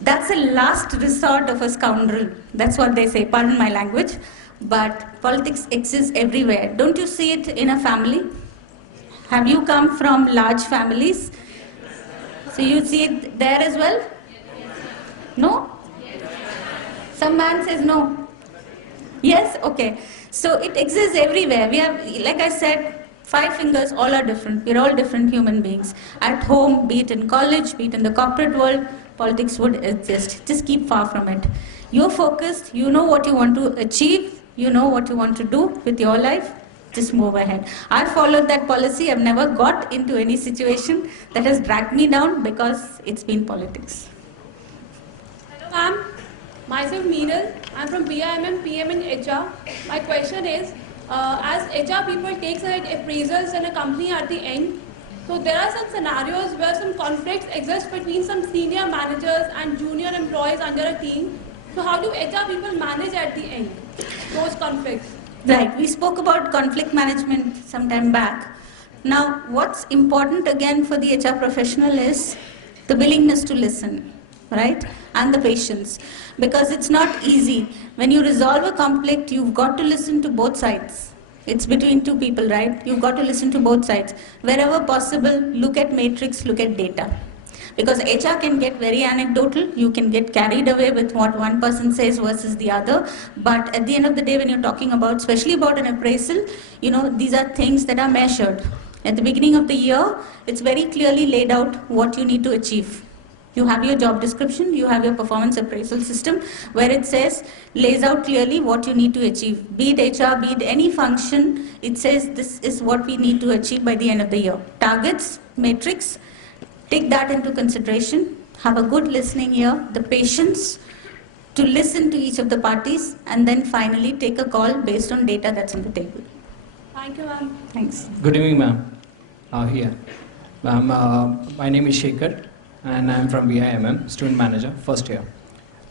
that's a last resort of a scoundrel. That's what they say, pardon my language. But politics exists everywhere. Don't you see it in a family? Have you come from large families? So you see it there as well? No? Some man says no. Yes? Okay. So it exists everywhere. We have, like I said, 5 fingers, all are different. We're all different human beings. At home, be it in college, be it in the corporate world, politics would exist. Just keep far from it. You're focused, you know what you want to achieve, you know what you want to do with your life. Just move ahead. I followed that policy. I've never got into any situation that has dragged me down because it's been politics. Hello, ma'am. Myself, Meenal. I'm from BIMM, PM in HR. My question is, as HR people take like appraisals and a company at the end, so there are some scenarios where some conflicts exist between some senior managers and junior employees under a team. So how do HR people manage at the end those conflicts? Right, we spoke about conflict management some time back. Now, what's important again for the HR professional is the willingness to listen, right? And the patience. Because it's not easy. When you resolve a conflict, you've got to listen to both sides. It's between 2 people, right? You've got to listen to both sides. Wherever possible, look at matrix, look at data. Because HR can get very anecdotal, you can get carried away with what one person says versus the other. But at the end of the day, when you're talking about, especially about an appraisal, these are things that are measured. At the beginning of the year, it's very clearly laid out what you need to achieve. You have your job description, you have your performance appraisal system, where it says, lays out clearly what you need to achieve. Be it HR, be it any function, it says this is what we need to achieve by the end of the year. Targets, matrix, take that into consideration, have a good listening ear, the patience to listen to each of the parties, and then finally take a call based on data that's on the table. Thank you, ma'am. Thanks. Good evening, ma'am. Here. Ma'am, my name is Shekhar, and I'm from BIMM, student manager, first year.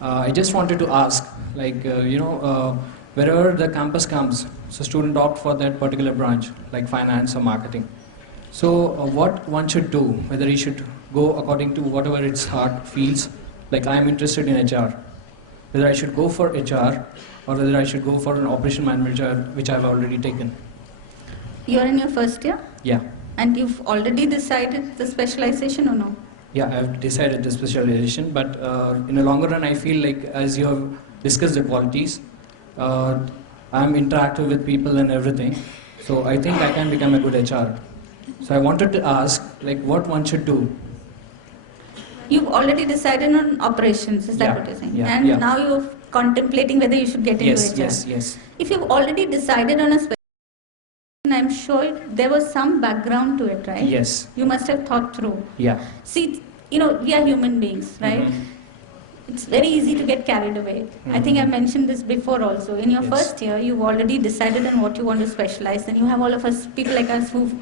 I just wanted to ask, wherever the campus comes, so student opt for that particular branch, like finance or marketing. So what one should do, whether he should go according to whatever its heart feels, like I'm interested in HR, whether I should go for HR or whether I should go for an operation manager, which I've already taken. You're in your first year? Yeah. And you've already decided the specialization or no? Yeah, I've decided the specialization, but in the longer run, I feel like as you have discussed the qualities, I'm interactive with people and everything, so I think I can become a good HR. So I wanted to ask, what one should do. You've already decided on operations, is that what you're saying? Yeah, and yeah. now you're contemplating whether you should get into HR. Yes. If you've already decided on a specialization, I'm sure there was some background to it, right? Yes. You must have thought through. Yeah. See, we are human beings, right? Mm-hmm. It's very easy to get carried away. Mm-hmm. I think I mentioned this before also. In your first year, you've already decided on what you want to specialize, and you have all of us, people like us who've,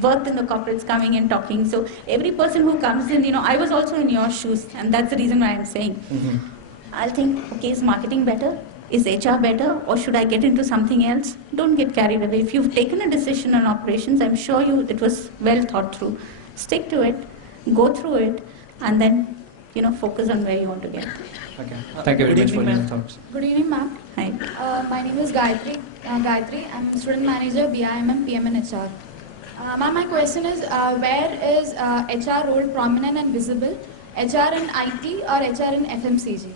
worked in the corporates coming and talking. So every person who comes in, I was also in your shoes, and that's the reason why I'm saying. Mm-hmm. I'll think, okay, is marketing better? Is HR better? Or should I get into something else? Don't get carried away. If you've taken a decision on operations, I'm sure it was well thought through. Stick to it, go through it, and then focus on where you want to get. Okay. Thank you very much for your thoughts. Good evening, ma'am. Hi. My name is Gayatri. I'm student manager, BIMM, PM and HR. Ma'am, my question is, where is HR role prominent and visible? HR in IT or HR in FMCG?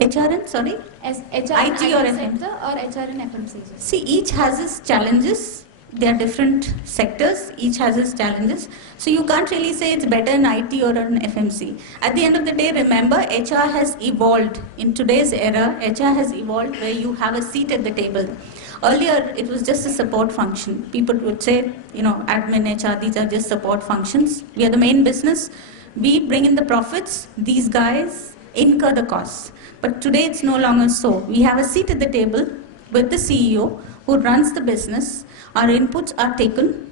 HR in, sorry? HR IT in or IT FM? sector or HR in FMCG? See, each has its challenges. There are different sectors, each has its challenges. So you can't really say it's better in IT or in FMC. At the end of the day, remember, HR has evolved. In today's era, HR has evolved where you have a seat at the table. Earlier, it was just a support function. People would say, admin, HR, these are just support functions. We are the main business. We bring in the profits. These guys incur the costs. But today, it's no longer so. We have a seat at the table with the CEO who runs the business. Our inputs are taken,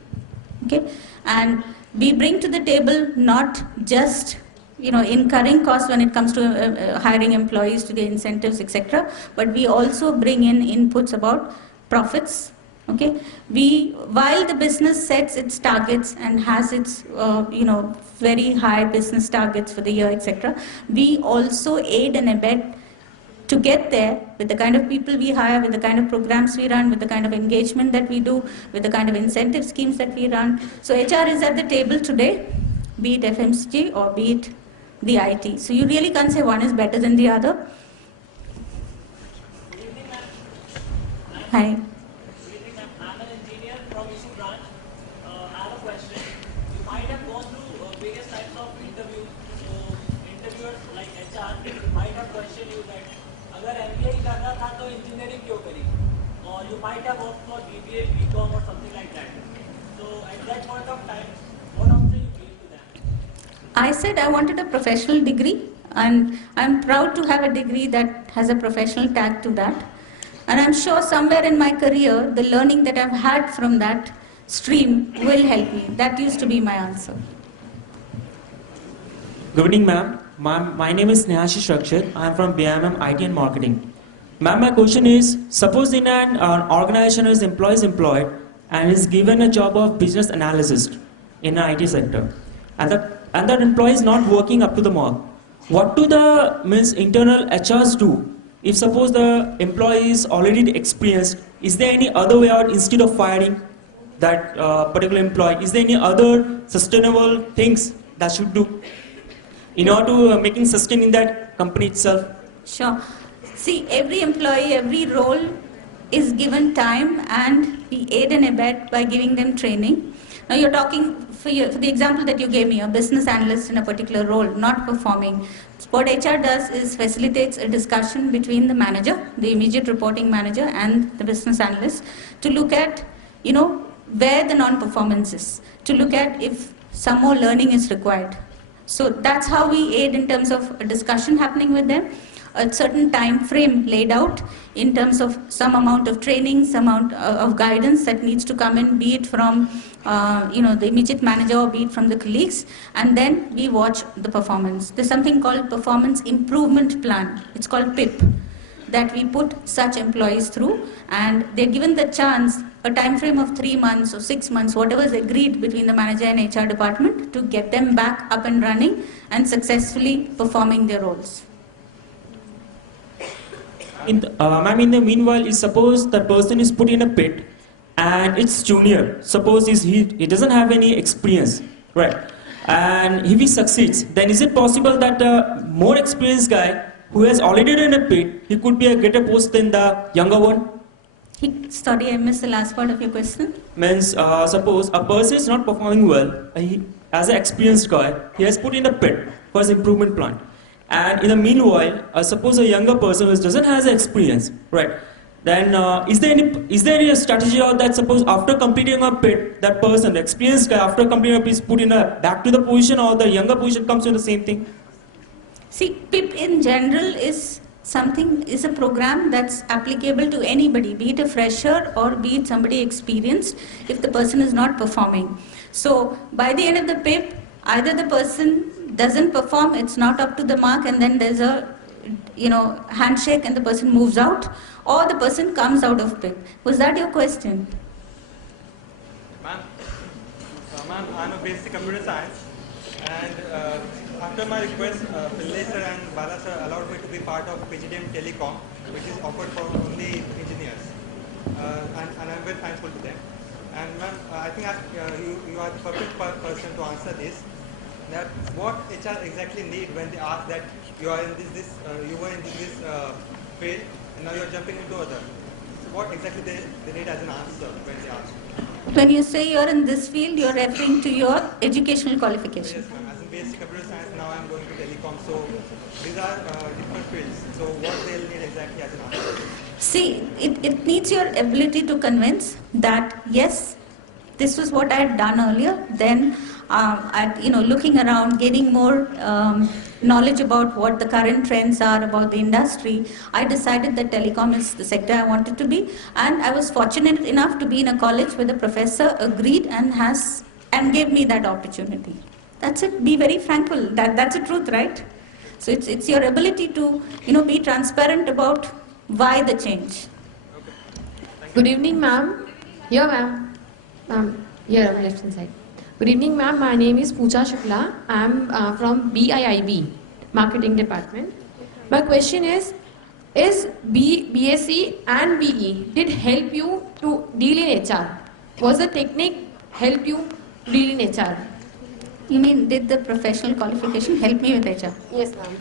okay? And we bring to the table not just incurring costs when it comes to hiring employees, to the incentives, etc. But we also bring in inputs about profits. Okay, while the business sets its targets and has its very high business targets for the year, etc. We also aid and abet to get there with the kind of people we hire, with the kind of programs we run, with the kind of engagement that we do, with the kind of incentive schemes that we run. So HR is at the table today, be it FMCG or be it the IT. So you really can't say one is better than the other. Hi. I'm an engineer from EC branch. I have a question. You might have gone through various types of interviews. So interviewers like HR might have questioned you that अगर MBA ही करना था तो engineering क्यों करी? Or you might have worked for BBA, BCom or something like that. So at that point of time, what answer you gave to them? I said I wanted a professional degree, and I'm proud to have a degree that has a professional tag to that. And I'm sure somewhere in my career, the learning that I've had from that stream will help me. That used to be my answer. Good evening, ma'am. My name is Snehashi Shrakshit. I am from BIMM IT and Marketing. Ma'am, my question is, suppose in an organization whose employee is employed and is given a job of business analyst in an IT sector, and that employee is not working up to the mark. What do the internal HRs do? If suppose the employee is already experienced, is there any other way out instead of firing that particular employee? Is there any other sustainable things that should do in order to making sustain in that company itself? Sure. See, every employee, every role is given time, and we aid and abet by giving them training. Now you're talking, for the example that you gave me, a business analyst in a particular role, not performing. What HR does is facilitates a discussion between the manager, the immediate reporting manager, and the business analyst to look at, where the non-performance is, to look at if some more learning is required. So that's how we aid in terms of a discussion happening with them, a certain time frame laid out in terms of some amount of training, some amount of guidance that needs to come in, be it from the immediate manager or be it from the colleagues, and then we watch the performance. There's something called performance improvement plan. It's called PIP, that we put such employees through, and they're given the chance, a time frame of 3 months or 6 months, whatever is agreed between the manager and HR department, to get them back up and running and successfully performing their roles. Ma'am, in the meanwhile, is suppose that person is put in a pit and it's junior. Suppose he doesn't have any experience, right? And if he succeeds, then is it possible that the more experienced guy who has already done a pit, he could be a greater post than the younger one? Sorry, I missed the last part of your question. Means, suppose a person is not performing well, as an experienced guy, he has put in a pit for his improvement plan. And in the meanwhile, suppose a younger person who doesn't have experience, right? Then is there any strategy out that suppose after completing a pit, that person, the experienced guy, after completing a pit is put in back to the position, or the younger position comes to the same thing? See, PIP in general is a program that's applicable to anybody, be it a fresher or be it somebody experienced, if the person is not performing. So by the end of the PIP, either the person doesn't perform, it's not up to the mark, and then there's a handshake and the person moves out, or the person comes out of PIP. Was that your question? Ma'am, I'm a basic computer science, and after my request, Pillai sir and Bala sir allowed me to be part of PGDM Telecom, which is offered for only engineers, and I'm very thankful to them. And ma'am, I think you are the perfect person to answer this. That what HR exactly need when they ask that you are in you were in this field and now you are jumping into other. So what exactly they need as an answer when they ask? When you say you're in this field, you're referring to your educational qualification. Yes, ma'am. As in basic computer science, now I'm going to telecom. So these are different fields. So what they'll need exactly as an answer? See, it needs your ability to convince that yes, this was what I had done earlier. Then, looking around, getting more knowledge about what the current trends are about the industry, I decided that telecom is the sector I wanted to be, and I was fortunate enough to be in a college where the professor agreed and gave me that opportunity. That's it. Be very frankful. That's the truth, right? So it's your ability to be transparent about why the change. Good evening, ma'am. Here, ma'am. Ma'am, here on left hand side. Good evening, ma'am. My name is Pooja Chopra. I'm from BIIB, Marketing Department. My question is BSc and BE did help you to deal in HR? Was the technique help you deal in HR? You mean, did the professional qualification help me with HR? Yes, ma'am.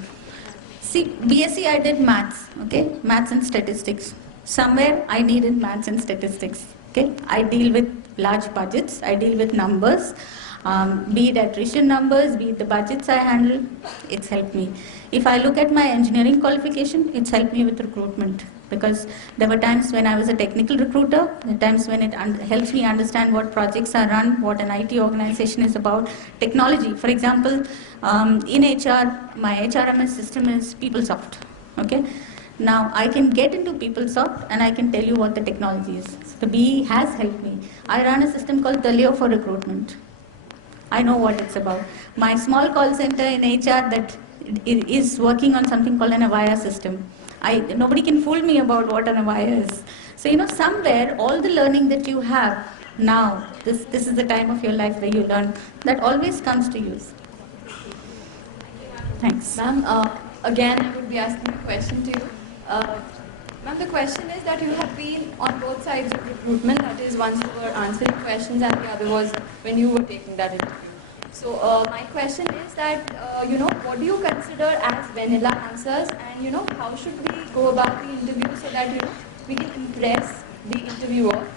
See, BSc I did maths, okay? Maths and statistics. Somewhere I needed maths and statistics, okay? I deal with large budgets, I deal with numbers, be it attrition numbers, be it the budgets I handle, it's helped me. If I look at my engineering qualification, it's helped me with recruitment, because there were times when I was a technical recruiter, there are times when it helps me understand what projects are run, what an IT organization is about, technology. For example, in HR, my HRMS system is PeopleSoft, okay? Now, I can get into PeopleSoft and I can tell you what the technology is. So the BE has helped me. I run a system called Taleo for recruitment. I know what it's about. My small call center in HR that is working on something called an Avaya system. Nobody can fool me about what an Avaya is. So, somewhere, all the learning that you have now, this is the time of your life where you learn, that always comes to use. Thanks. Ma'am, again, I would be asking a question to you. Ma'am, the question is that you have been on both sides of recruitment, that is, once you were answering questions and the other was when you were taking that interview. So, my question is that, what do you consider as vanilla answers, and, how should we go about the interview so that, we can impress the interviewer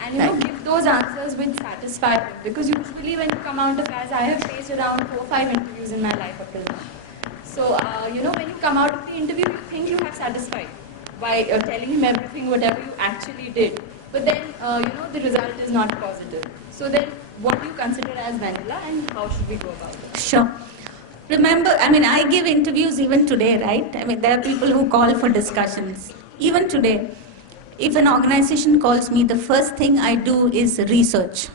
and, give those answers which satisfy them? Because usually when you come out of, as I have faced around 4 or 5 interviews in my life up till now. So, when you come out of the interview, you think you have satisfied by telling him everything, whatever you actually did. But then, the result is not positive. So then, what do you consider as vanilla and how should we go about it? Sure. Remember, I give interviews even today, right? There are people who call for discussions. Even today, if an organization calls me, the first thing I do is research,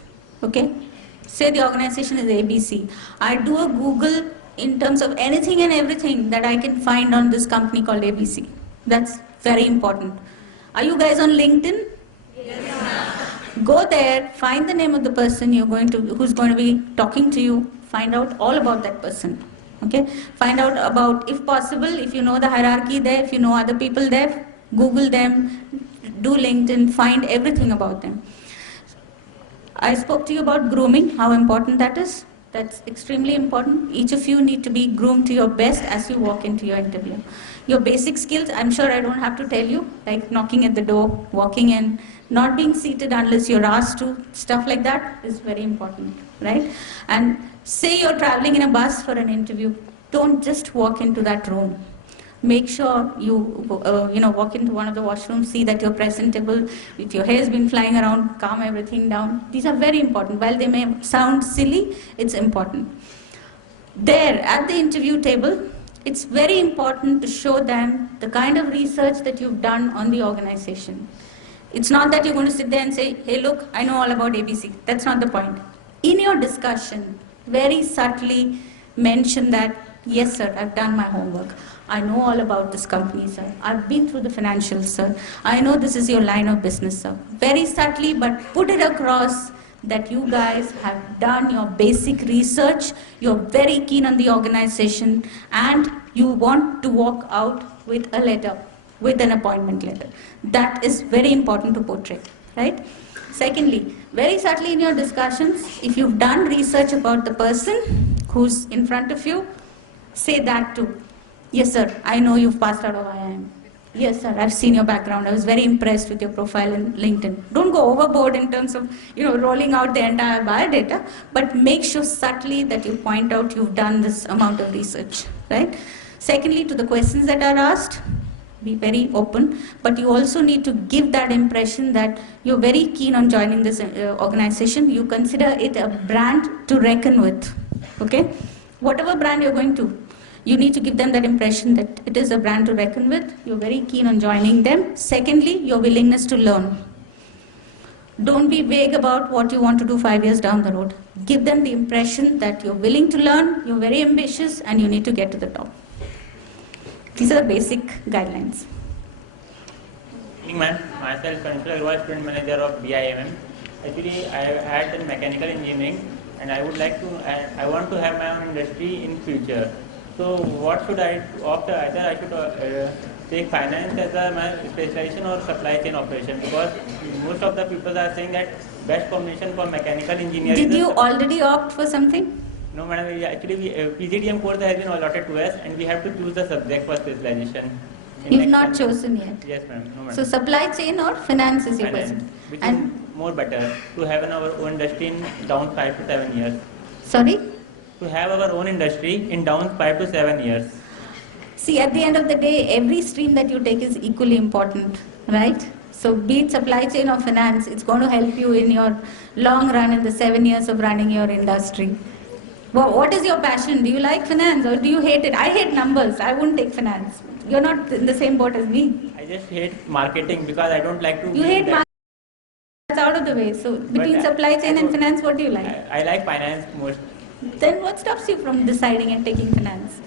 okay? Say the organization is ABC. I do a Google in terms of anything and everything that I can find on this company called ABC. That's very important. Are you guys on LinkedIn? Yes. Go there, find the name of the person who's going to be talking to you, find out all about that person. Okay? Find out about, if possible, if you know the hierarchy there, if you know other people there, Google them, do LinkedIn, find everything about them. I spoke to you about grooming, how important that is. That's extremely important. Each of you need to be groomed to your best as you walk into your interview. Your basic skills, I'm sure I don't have to tell you, like knocking at the door, walking in, not being seated unless you're asked to, stuff like that is very important, right? And say you're traveling in a bus for an interview, don't just walk into that room. Make sure you walk into one of the washrooms, see that you're presentable, with your hair's been flying around, calm everything down. These are very important. While they may sound silly, it's important. There, at the interview table, it's very important to show them the kind of research that you've done on the organization. It's not that you're going to sit there and say, hey, look, I know all about ABC. That's not the point. In your discussion, very subtly mention that, yes, sir, I've done my homework. I know all about this company, sir. I've been through the financials, sir. I know this is your line of business, sir. Very subtly, but put it across that you guys have done your basic research, you're very keen on the organization, and you want to walk out with a letter, with an appointment letter. That is very important to portray, right? Secondly, very subtly in your discussions, if you've done research about the person who's in front of you, say that too. Yes, sir, I know you've passed out of IIM. Yes, sir, I've seen your background. I was very impressed with your profile in LinkedIn. Don't go overboard in terms of, rolling out the entire biodata, but make sure subtly that you point out you've done this amount of research, right? Secondly, to the questions that are asked, be very open, but you also need to give that impression that you're very keen on joining this organization. You consider it a brand to reckon with. Okay? Whatever brand you're going to, you need to give them that impression that it is a brand to reckon with. You're very keen on joining them. Secondly, your willingness to learn. Don't be vague about what you want to do 5 years down the road. Give them the impression that you're willing to learn, you're very ambitious, and you need to get to the top. These are the basic guidelines. Good evening, ma'am. Myself, Consular Vice Student Manager of BIMM. Actually, I had done mechanical engineering, and I would like to. I want to have my own industry in future. So, what should I opt? Either I should take finance as my specialization or supply chain operation, because most of the people are saying that best combination for mechanical engineering. Did you already opt for something? No, madam. Actually, PGDM course has been allotted to us, and we have to choose the subject for specialization. You've not chosen yet. Yes, ma'am. No, madam. So supply chain or finance is your question. Which And is more better to have our own industry in down 5 to 7 years. sorry? To have our own industry in down 5 to 7 years. See, at the end of the day, every stream that you take is equally important, right? So be it supply chain or finance, it's going to help you in your long run in the 7 years of running your industry. Well, what is your passion? Do you like finance or do you hate it? I hate numbers. I wouldn't take finance. You're not in the same boat as me. I just hate marketing because I don't like to. You hate marketing. That's out of the way. So between supply chain and finance, what do you like? I like finance most. Then what stops you from deciding and taking finance?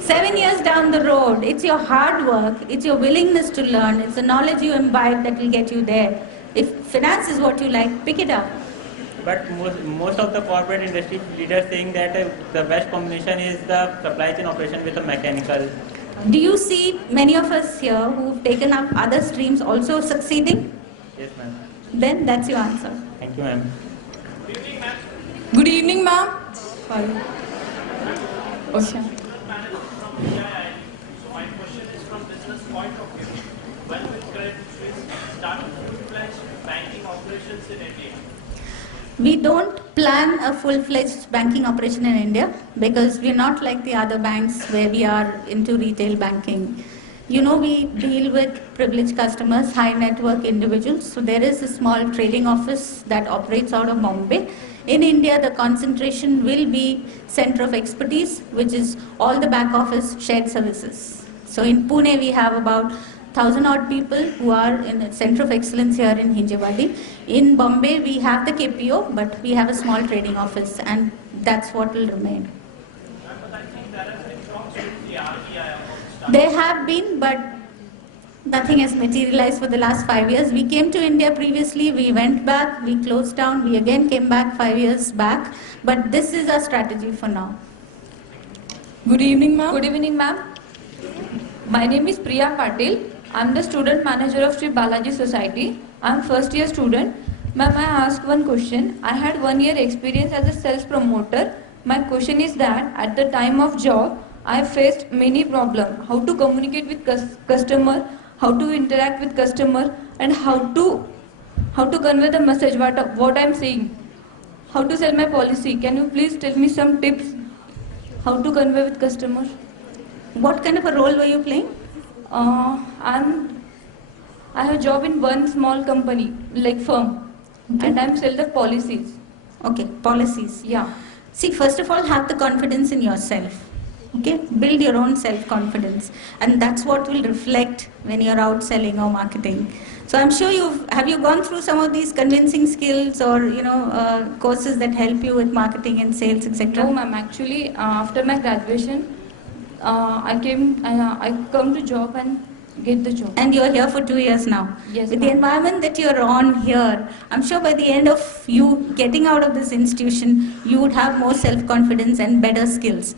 7 years down the road, it's your hard work, it's your willingness to learn, it's the knowledge you imbibe that will get you there. If finance is what you like, pick it up. But most of the corporate industry leaders saying that the best combination is the supply chain operation with a mechanical. Do you see many of us here who've taken up other streams also succeeding? Yes, ma'am. Then that's your answer. Thank you, ma'am. Good evening, ma'am. Sorry. So my question is from business point of view. When will Credit Suisse start full-fledged banking operations in India? We don't plan a full-fledged banking operation in India because we're not like the other banks where we are into retail banking. You know, we deal with privileged customers, high net worth individuals. So there is a small trading office that operates out of Bombay. In India, the concentration will be center of expertise, which is all the back office shared services. So in Pune, we have about 1,000 odd people who are in the center of excellence here in Hinjawadi. In Bombay, we have the KPO, but we have a small trading office, and that's what will remain. There have been, but nothing has materialized for the last 5 years. We came to India previously, we went back, we closed down, we again came back 5 years back. But this is our strategy for now. Good evening, ma'am. Good evening, ma'am. My name is Priya Patil. I'm the student manager of Sri Balaji Society. I'm first year student. Ma'am, I ask one question. I had 1 year experience as a sales promoter. My question is that at the time of job, I faced many problems. How to communicate with customer, how to interact with customer, and how to convey the message what I'm saying. How to sell my policy. Can you please tell me some tips how to convey with customer? What kind of a role were you playing? I have a job in one small company, like firm, and I'm sell the policies. Okay, policies. Yeah. See, first of all, have the confidence in yourself. Okay, build your own self-confidence, and that's what will reflect when you're out selling or marketing. So I'm sure have you gone through some of these convincing skills or courses that help you with marketing and sales, etc. No, ma'am. Actually, after my graduation, I come to job and get the job. And you're here for 2 years now. Yes, with the environment that you're on here, I'm sure by the end of you getting out of this institution, you would have more self-confidence and better skills.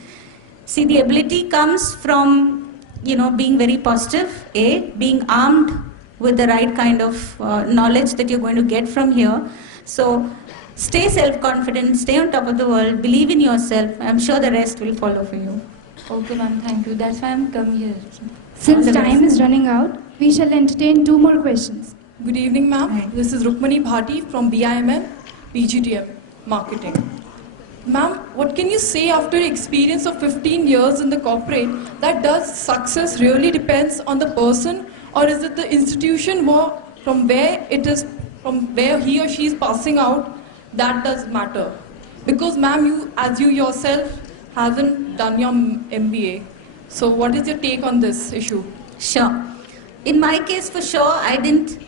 See, the ability comes from, being very positive, being armed with the right kind of knowledge that you're going to get from here. So stay self-confident, stay on top of the world, believe in yourself. I'm sure the rest will follow for you. Okay, ma'am, thank you. That's why I'm come here. Since time is running out, we shall entertain 2 more questions. Good evening, ma'am. This is Rukmani Bhati from BIMM, PGDM, Marketing. Ma'am, what can you say after experience of 15 years in the corporate that does success really depends on the person, or is it the institution from where he or she is passing out that does matter? Because ma'am, you yourself haven't done your MBA. So what is your take on this issue? Sure. In my case, for sure, I didn't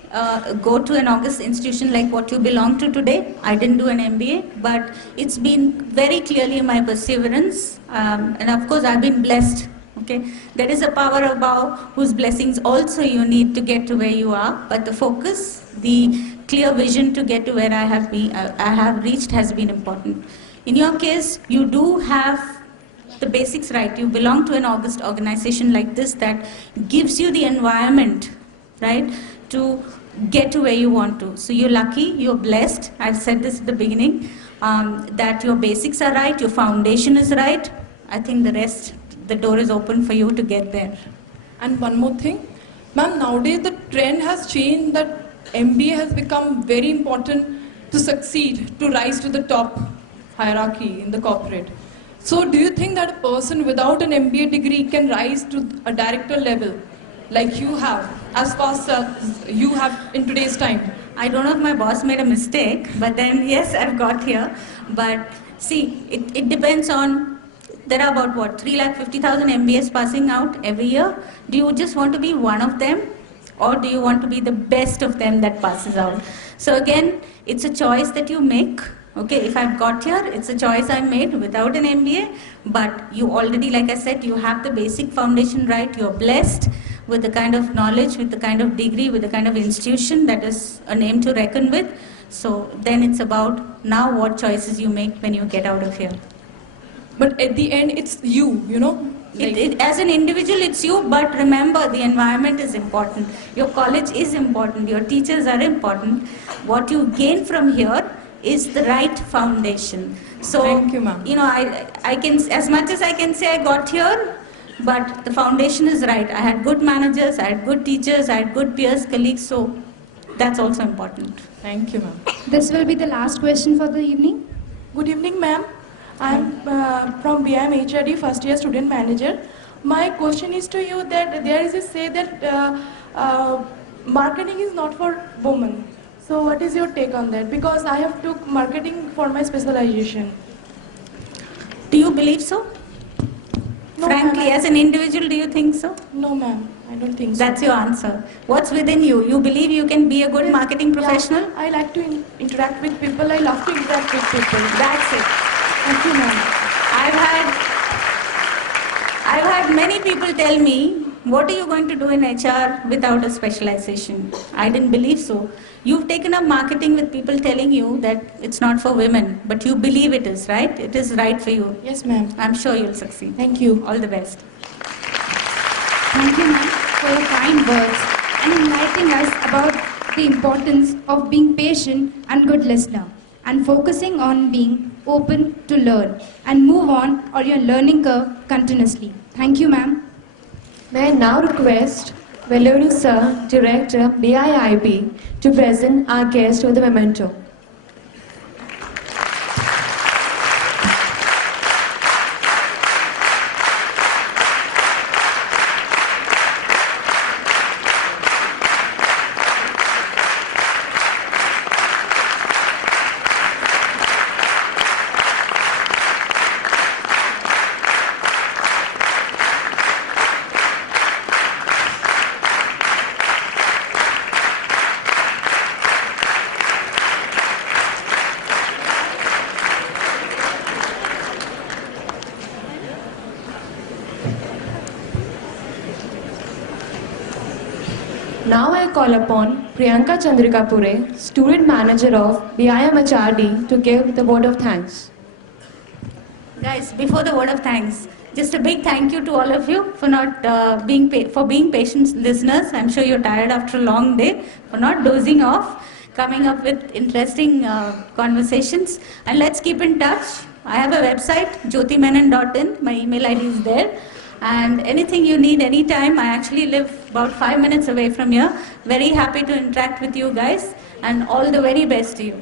go to an August institution like what you belong to today. I didn't do an MBA, but it's been very clearly my perseverance. And of course, I've been blessed. Okay, there is a power above whose blessings also you need to get to where you are. But the focus, the clear vision to get to where I have reached has been important. In your case, you do have the basics right. You belong to an August organization like this that gives you the environment, right, to get to where you want to. So you're lucky, you're blessed. I've said this at the beginning, that your basics are right, your foundation is right. I think the rest, the door is open for you to get there. And one more thing, ma'am, nowadays the trend has changed that MBA has become very important to succeed, to rise to the top hierarchy in the corporate. So do you think that a person without an MBA degree can rise to a director level like you have, as fast as you have in today's time? I don't know if my boss made a mistake, but then yes, I've got here. But see, it depends on, there are about what, 350,000 MBAs passing out every year. Do you just want to be one of them, or do you want to be the best of them that passes out? So again, it's a choice that you make. Okay, if I've got here, it's a choice I made without an MBA, but you already, like I said, you have the basic foundation right. You're blessed with the kind of knowledge, with the kind of degree, with the kind of institution that is a name to reckon with. So then it's about now what choices you make when you get out of here. But at the end, it's you, you know? As an individual, it's you, but remember, the environment is important. Your college is important. Your teachers are important. What you gain from here is the right foundation. So, thank you, ma'am. You know, I can, as much as I can say I got here, but the foundation is right. I had good managers, I had good teachers, I had good peers, colleagues, so that's also important. Thank you, ma'am. This will be the last question for the evening. Good evening, ma'am. I'm from BIM HRD, first year student manager. My question is to you that there is a say that marketing is not for women. So what is your take on that? Because I have took marketing for my specialization. Do you believe so? No, Frankly, as an individual, do you think so? No, ma'am. I don't think so. That's your answer. What's within you? You believe you can be a good marketing professional? Yeah, I like to interact with people. I love to interact with people. That's it. Thank you, ma'am. I've had many people tell me, what are you going to do in HR without a specialization? I didn't believe so. You've taken up marketing with people telling you that it's not for women, but you believe it is, right? It is right for you. Yes, ma'am. I'm sure you'll succeed. Thank you. All the best. Thank you, ma'am, for your kind words and enlightening us about the importance of being patient and good listener and focusing on being open to learn and move on or your learning curve continuously. Thank you, ma'am. May I now request Valeru Sir, Director, BIIB, to present our guest with a memento. Now I call upon Priyanka Chandrika Pure, Student Manager of BIM HRD, to give the word of thanks. Guys, before the word of thanks, just a big thank you to all of you for not being patient listeners. I'm sure you're tired after a long day, for not dozing off, coming up with interesting conversations. And let's keep in touch. I have a website, jyotimenon.in. My email ID is there. And anything you need anytime, I actually live about 5 minutes away from here. Very happy to interact with you guys, and all the very best to you.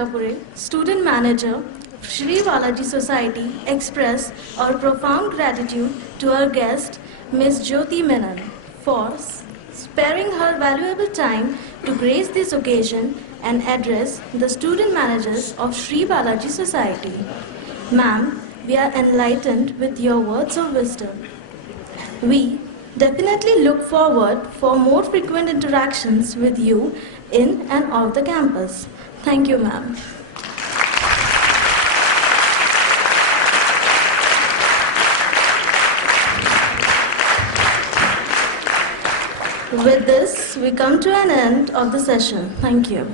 Kapure, Student Manager, Shri Balaji Society, express our profound gratitude to our guest, Ms. Jyoti Menon, for sparing her valuable time to grace this occasion and address the student managers of Shri Balaji Society. Ma'am, we are enlightened with your words of wisdom. We definitely look forward for more frequent interactions with you in and off the campus. Thank you, ma'am. With this, we come to an end of the session. Thank you.